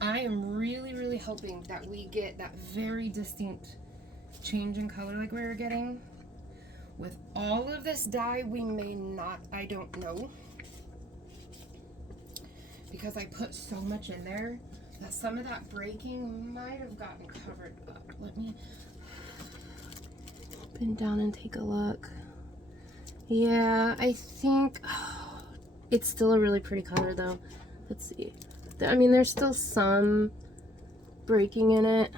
I am really, really hoping that we get that very distinct change in color like we were getting. With all of this dye, we may not, I don't know. Because I put so much in there that some of that breaking might have gotten covered up. Let me bend down and take a look. Yeah, I think it's still a really pretty color though. Let's see. I mean, there's still some breaking in it.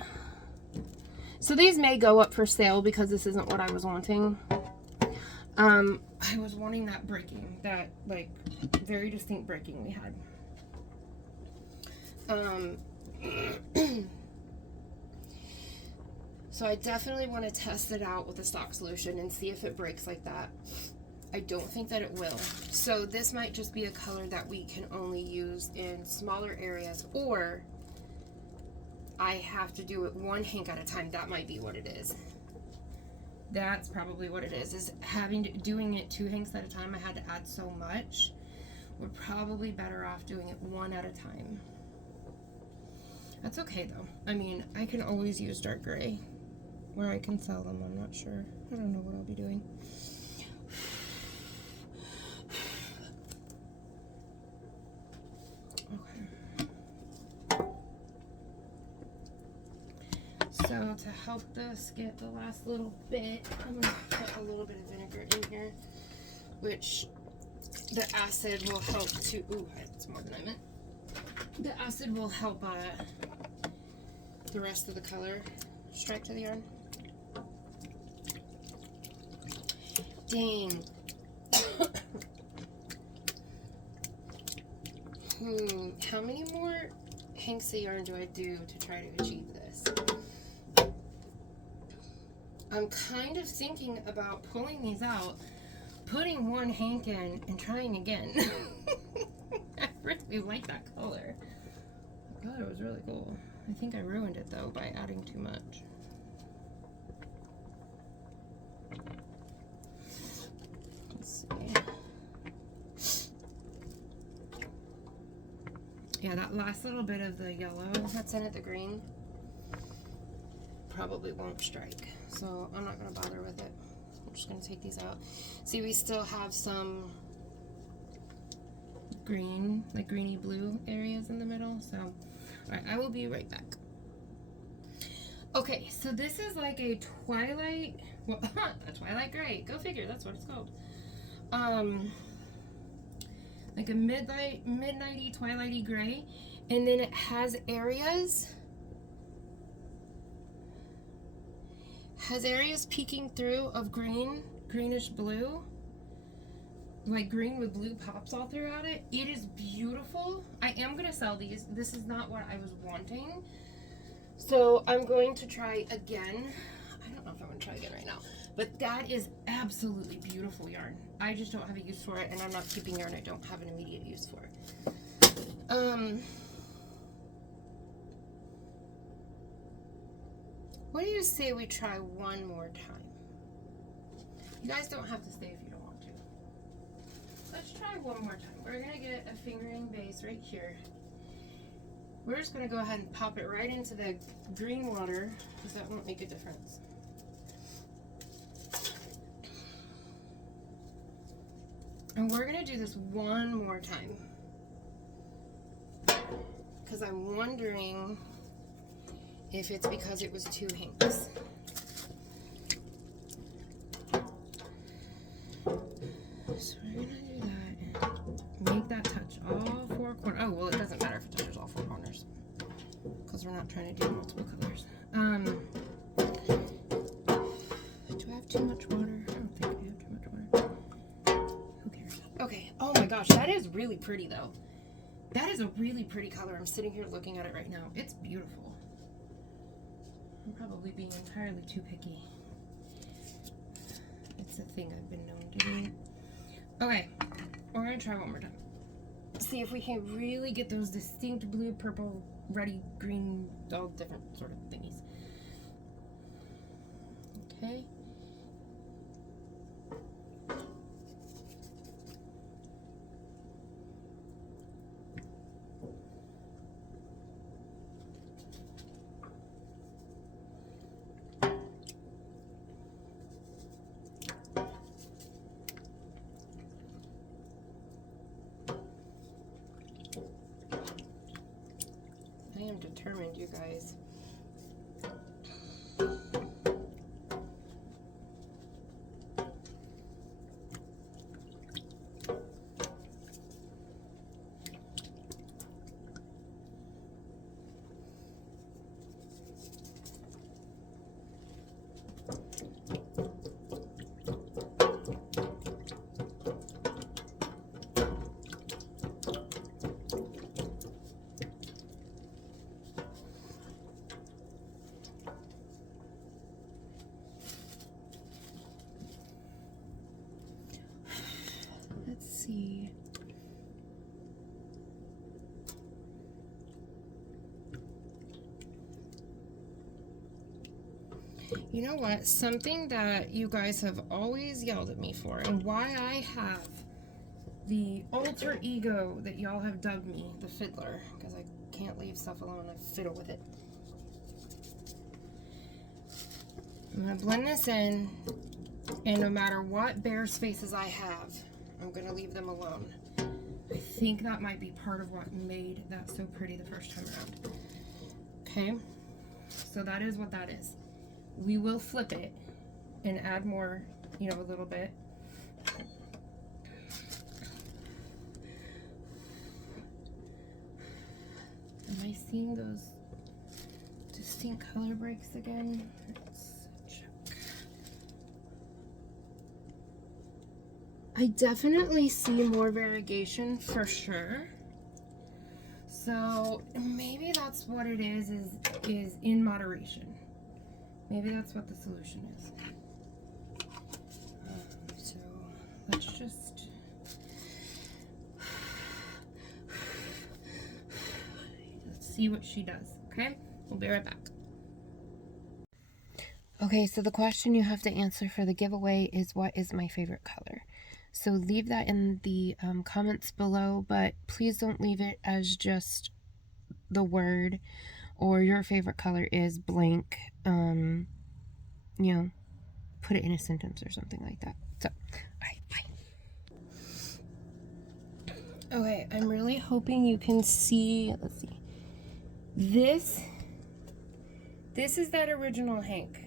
So these may go up for sale because this isn't what I was wanting. I was wanting that breaking, that like very distinct breaking we had. So I definitely want to test it out with a stock solution and see if it breaks like that. I don't think that it will. So this might just be a color that we can only use in smaller areas, or I have to do it 1 hank at a time. That might be what it is. That's probably what it is doing it 2 hanks at a time. I had to add so much. We're probably better off doing it 1 at a time. That's okay though. I mean, I can always use dark gray where I can sell them. I'm not sure. I don't know what I'll be doing. So to help this get the last little bit, I'm going to put a little bit of vinegar in here, which the acid will help to, ooh, that's more than I meant. The acid will help the rest of the color strike to the yarn. Dang. How many more hanks of yarn do I do to try to achieve this? I'm kind of thinking about pulling these out, putting 1 hank in, and trying again. I really like that color. I thought it was really cool. I think I ruined it though by adding too much. Let's see. Yeah, that last little bit of the yellow that's in it, the green, probably won't strike. So I'm not going to bother with it. I'm just going to take these out. See, we still have some green, like greeny blue areas in the middle. So, all right, I will be right back. Okay, so this is like a twilight, well, a twilight gray. Go figure, that's what it's called. Like a midnighty, twilighty gray, and then it has areas peeking through of greenish blue, like green with blue pops all throughout it. It is beautiful. I am gonna sell these. This is not what I was wanting, So I'm going to try again. I don't know if I'm going to try again right now. But that is absolutely beautiful yarn. I just don't have a use for it, and I'm not keeping yarn I don't have an immediate use for. What do you say we try one more time? You guys don't have to stay if you don't want to. Let's try one more time. We're going to get a fingering base right here. We're just going to go ahead and pop it right into the green water, because that won't make a difference. And we're going to do this one more time, because I'm wondering if it's because it was two hanks. So we're going to do that. Make that touch all four corners. Oh, well, it doesn't matter if it touches all four corners, because we're not trying to do multiple colors. Do I have too much water? I don't think I have too much water. Who cares? Okay. Oh my gosh, that is really pretty though. That is a really pretty color. I'm sitting here looking at it right now. It's beautiful. I'm probably being entirely too picky. It's a thing I've been known to do. Okay, we're gonna try one more time. See if we can really get those distinct blue, purple, reddy, green, all different sort of thingies. Okay. I am determined, you guys. Let's see. You know what? Something that you guys have always yelled at me for, and why I have the alter ego that y'all have dubbed me, the fiddler, because I can't leave stuff alone. I fiddle with it. I'm going to blend this in, and no matter what bare spaces I have, I'm going to leave them alone. I think that might be part of what made that so pretty the first time around. Okay, so that is what that is. We will flip it and add more, you know, a little bit. Am I seeing those distinct color breaks again? Let's check. I definitely see more variegation for sure. So maybe that's what it is in moderation. Maybe that's what the solution is. So let's just see what she does, okay? We'll be right back. Okay, so the question you have to answer for the giveaway is, what is my favorite color? So leave that in the comments below, but please don't leave it as just the word or your favorite color is blank. You know, put it in a sentence or something like that. So, alright, bye. Okay, I'm really hoping you can see, let's see. This is that original Hank.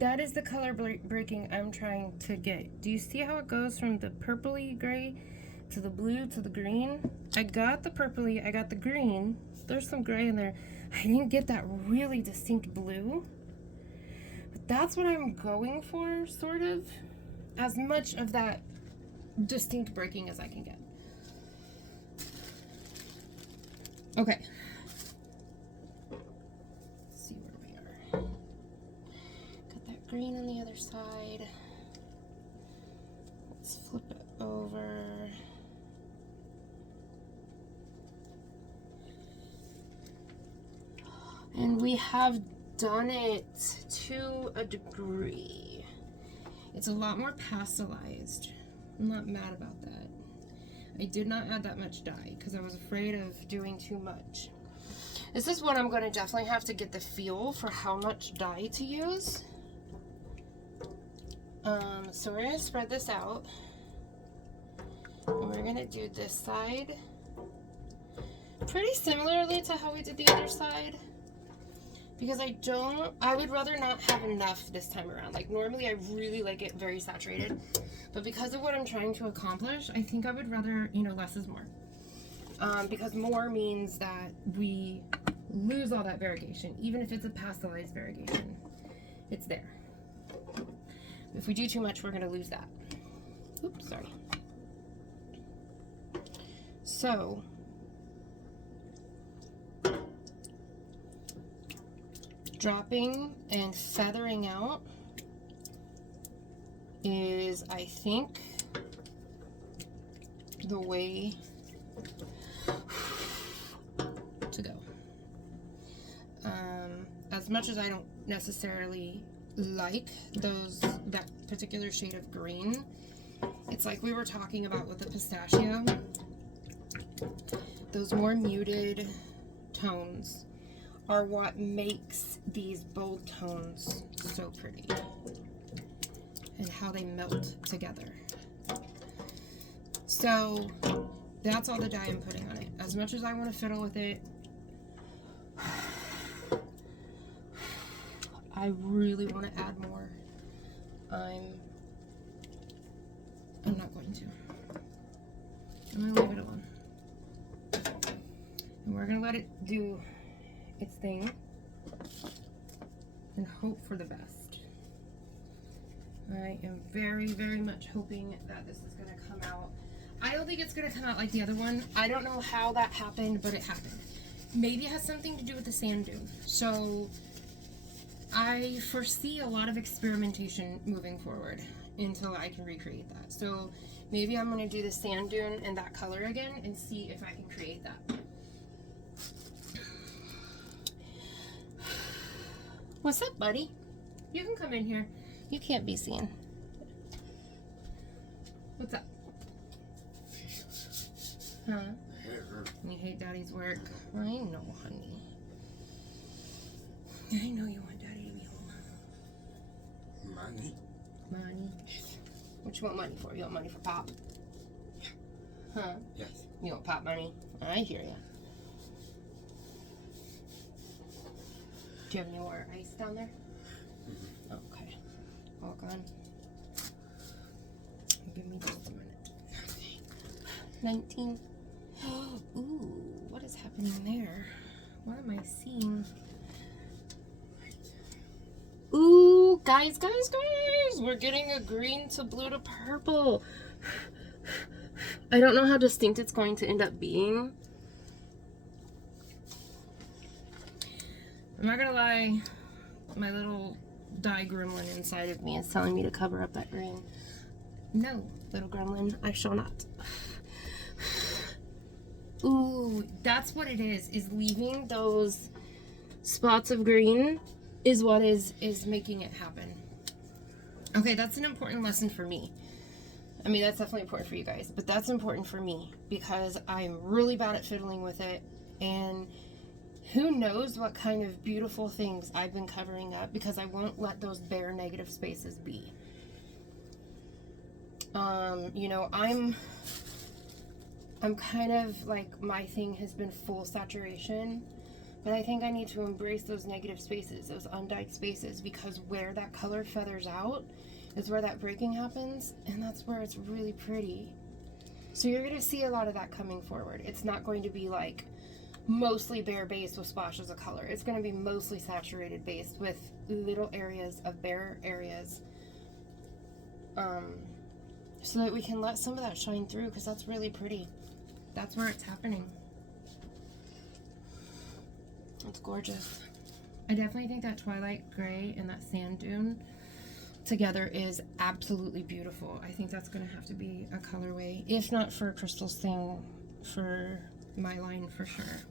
That is the color breaking I'm trying to get. Do you see how it goes from the purpley gray to the blue to the green? I got the purpley, I got the green. There's some gray in there. I didn't get that really distinct blue. But that's what I'm going for, sort of. As much of that distinct breaking as I can get. Okay. Let's green on the other side. Let's flip it over. And we have done it to a degree. It's a lot more pastelized. I'm not mad about that. I did not add that much dye because I was afraid of doing too much. This is what I'm going to definitely have to get the feel for how much dye to use. So we're going to spread this out. And we're going to do this side pretty similarly to how we did the other side. Because I would rather not have enough this time around. Like normally I really like it very saturated. But because of what I'm trying to accomplish, I think I would rather, you know, less is more. Because more means that we lose all that variegation. Even if it's a pastelized variegation, it's there. If we do too much, we're going to lose that. Oops, sorry. So, dropping and feathering out is, I think, the way to go. As much as I don't necessarily like that particular shade of green, it's like we were talking about with the pistachio. Those more muted tones are what makes these bold tones so pretty, and how they melt together. So that's all the dye I'm putting on it. As much as I want to fiddle with it, I really want to add more. I'm not going to. I'm going to leave it alone. And we're going to let it do its thing and hope for the best. I am very, very much hoping that this is going to come out. I don't think it's going to come out like the other one. I don't know how that happened, but it happened. Maybe it has something to do with the sand dune. So I foresee a lot of experimentation moving forward until I can recreate that. So maybe I'm going to do the sand dune and that color again and see if I can create that. What's up, buddy? You can come in here. You can't be seen. What's up? Huh? You hate Daddy's work? I know, honey. I know you want Daddy to be home. Money. Money. What you want money for? You want money for Pop? Huh? Yes. You want Pop money? I hear ya. Do you have any more ice down there? Mm-hmm. Okay. All gone. Give me just a minute. Okay. 19. Ooh, what is happening there? What am I seeing? Ooh, guys, we're getting a green to blue to purple. I don't know how distinct it's going to end up being. I'm not gonna lie, my little dye gremlin inside of me is telling me to cover up that green. No, little gremlin, I shall not. Ooh, that's what it is leaving those spots of green is what is making it happen. Okay, that's an important lesson for me. I mean, that's definitely important for you guys, but that's important for me because I'm really bad at fiddling with it, and who knows what kind of beautiful things I've been covering up because I won't let those bare negative spaces be. You know, I'm kind of like, my thing has been full saturation, but I think I need to embrace those negative spaces, those undyed spaces, because where that color feathers out is where that breaking happens, and that's where it's really pretty. So you're going to see a lot of that coming forward. It's not going to be like mostly bare base with splashes of color. It's going to be mostly saturated base with little areas of bare areas, so that we can let some of that shine through, because that's really pretty. That's where it's happening. It's gorgeous. I definitely think that twilight gray and that sand dune together is absolutely beautiful. I think that's going to have to be a colorway, if not for Crystal's thing, for my line for sure.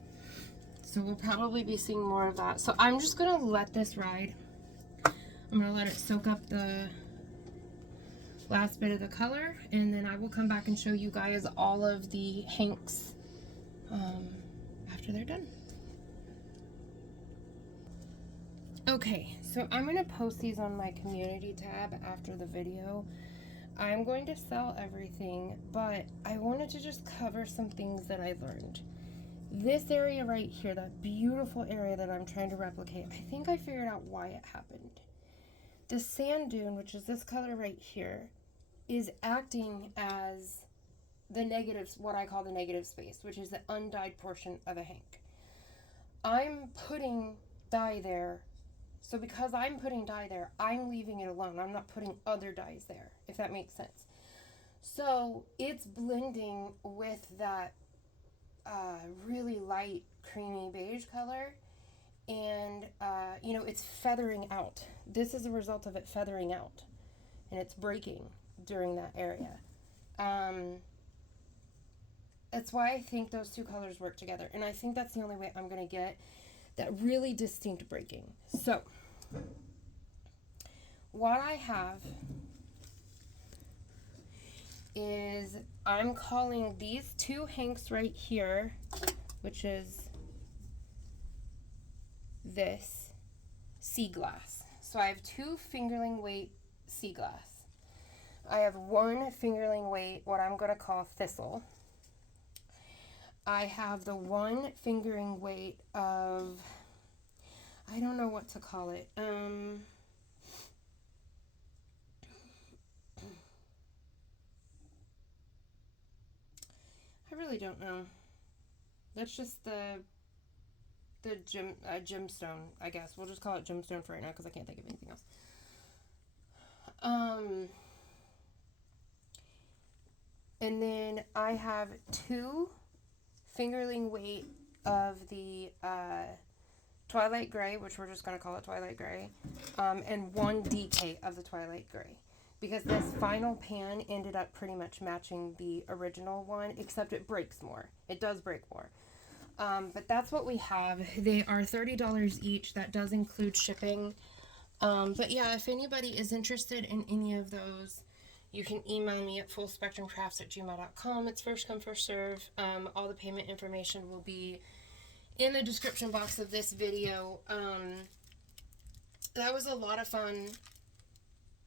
So we'll probably be seeing more of that. So I'm just going to let this ride. I'm going to let it soak up the last bit of the color, and then I will come back and show you guys all of the hanks after they're done. Okay, so I'm going to post these on my community tab after the video. I'm going to sell everything, but I wanted to just cover some things that I learned. This area right here, that beautiful area that I'm trying to replicate, I think I figured out why it happened. The sand dune, which is this color right here, is acting as the negative, what I call the negative space, which is the undyed portion of a hank. I'm putting dye there, so because I'm putting dye there, I'm leaving it alone. I'm not putting other dyes there, if that makes sense. So it's blending with that really light creamy beige color, and you know, it's feathering out. This is a result of it feathering out, and it's breaking during that area. That's why I think those two colors work together, and I think that's the only way I'm going to get that really distinct breaking. So what I have is, I'm calling these two hanks right here, which is this, sea glass. So I have two fingerling weight sea glass. I have one fingerling weight, what I'm going to call thistle. I have the one fingering weight of, I don't know what to call it. I really don't know. That's just the gemstone, I guess. We'll just call it gemstone for right now because I can't think of anything else. And then I have two fingerling weight of the Twilight Gray, which we're just going to call it Twilight Gray, and one DK of the Twilight Gray, because this final pan ended up pretty much matching the original one, except it breaks more. It does break more. But that's what we have. They are $30 each. That does include shipping. But yeah, if anybody is interested in any of those, you can email me at fullspectrumcrafts@gmail.com. It's first come, first serve. All the payment information will be in the description box of this video. That was a lot of fun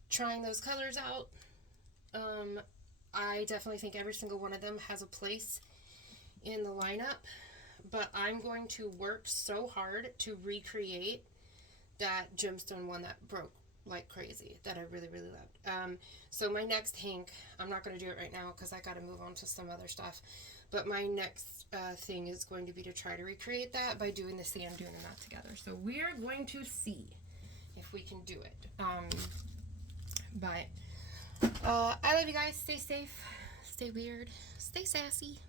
trying those colors out. I definitely think every single one of them has a place in the lineup, but I'm going to work so hard to recreate that gemstone one that broke like crazy, that I really, really loved. So my next hank, I'm not going to do it right now because I got to move on to some other stuff, but my next thing is going to be to try to recreate that by doing the sand dune and that together. So we are going to see if we can do it. But I love you guys. Stay safe, stay weird, stay sassy.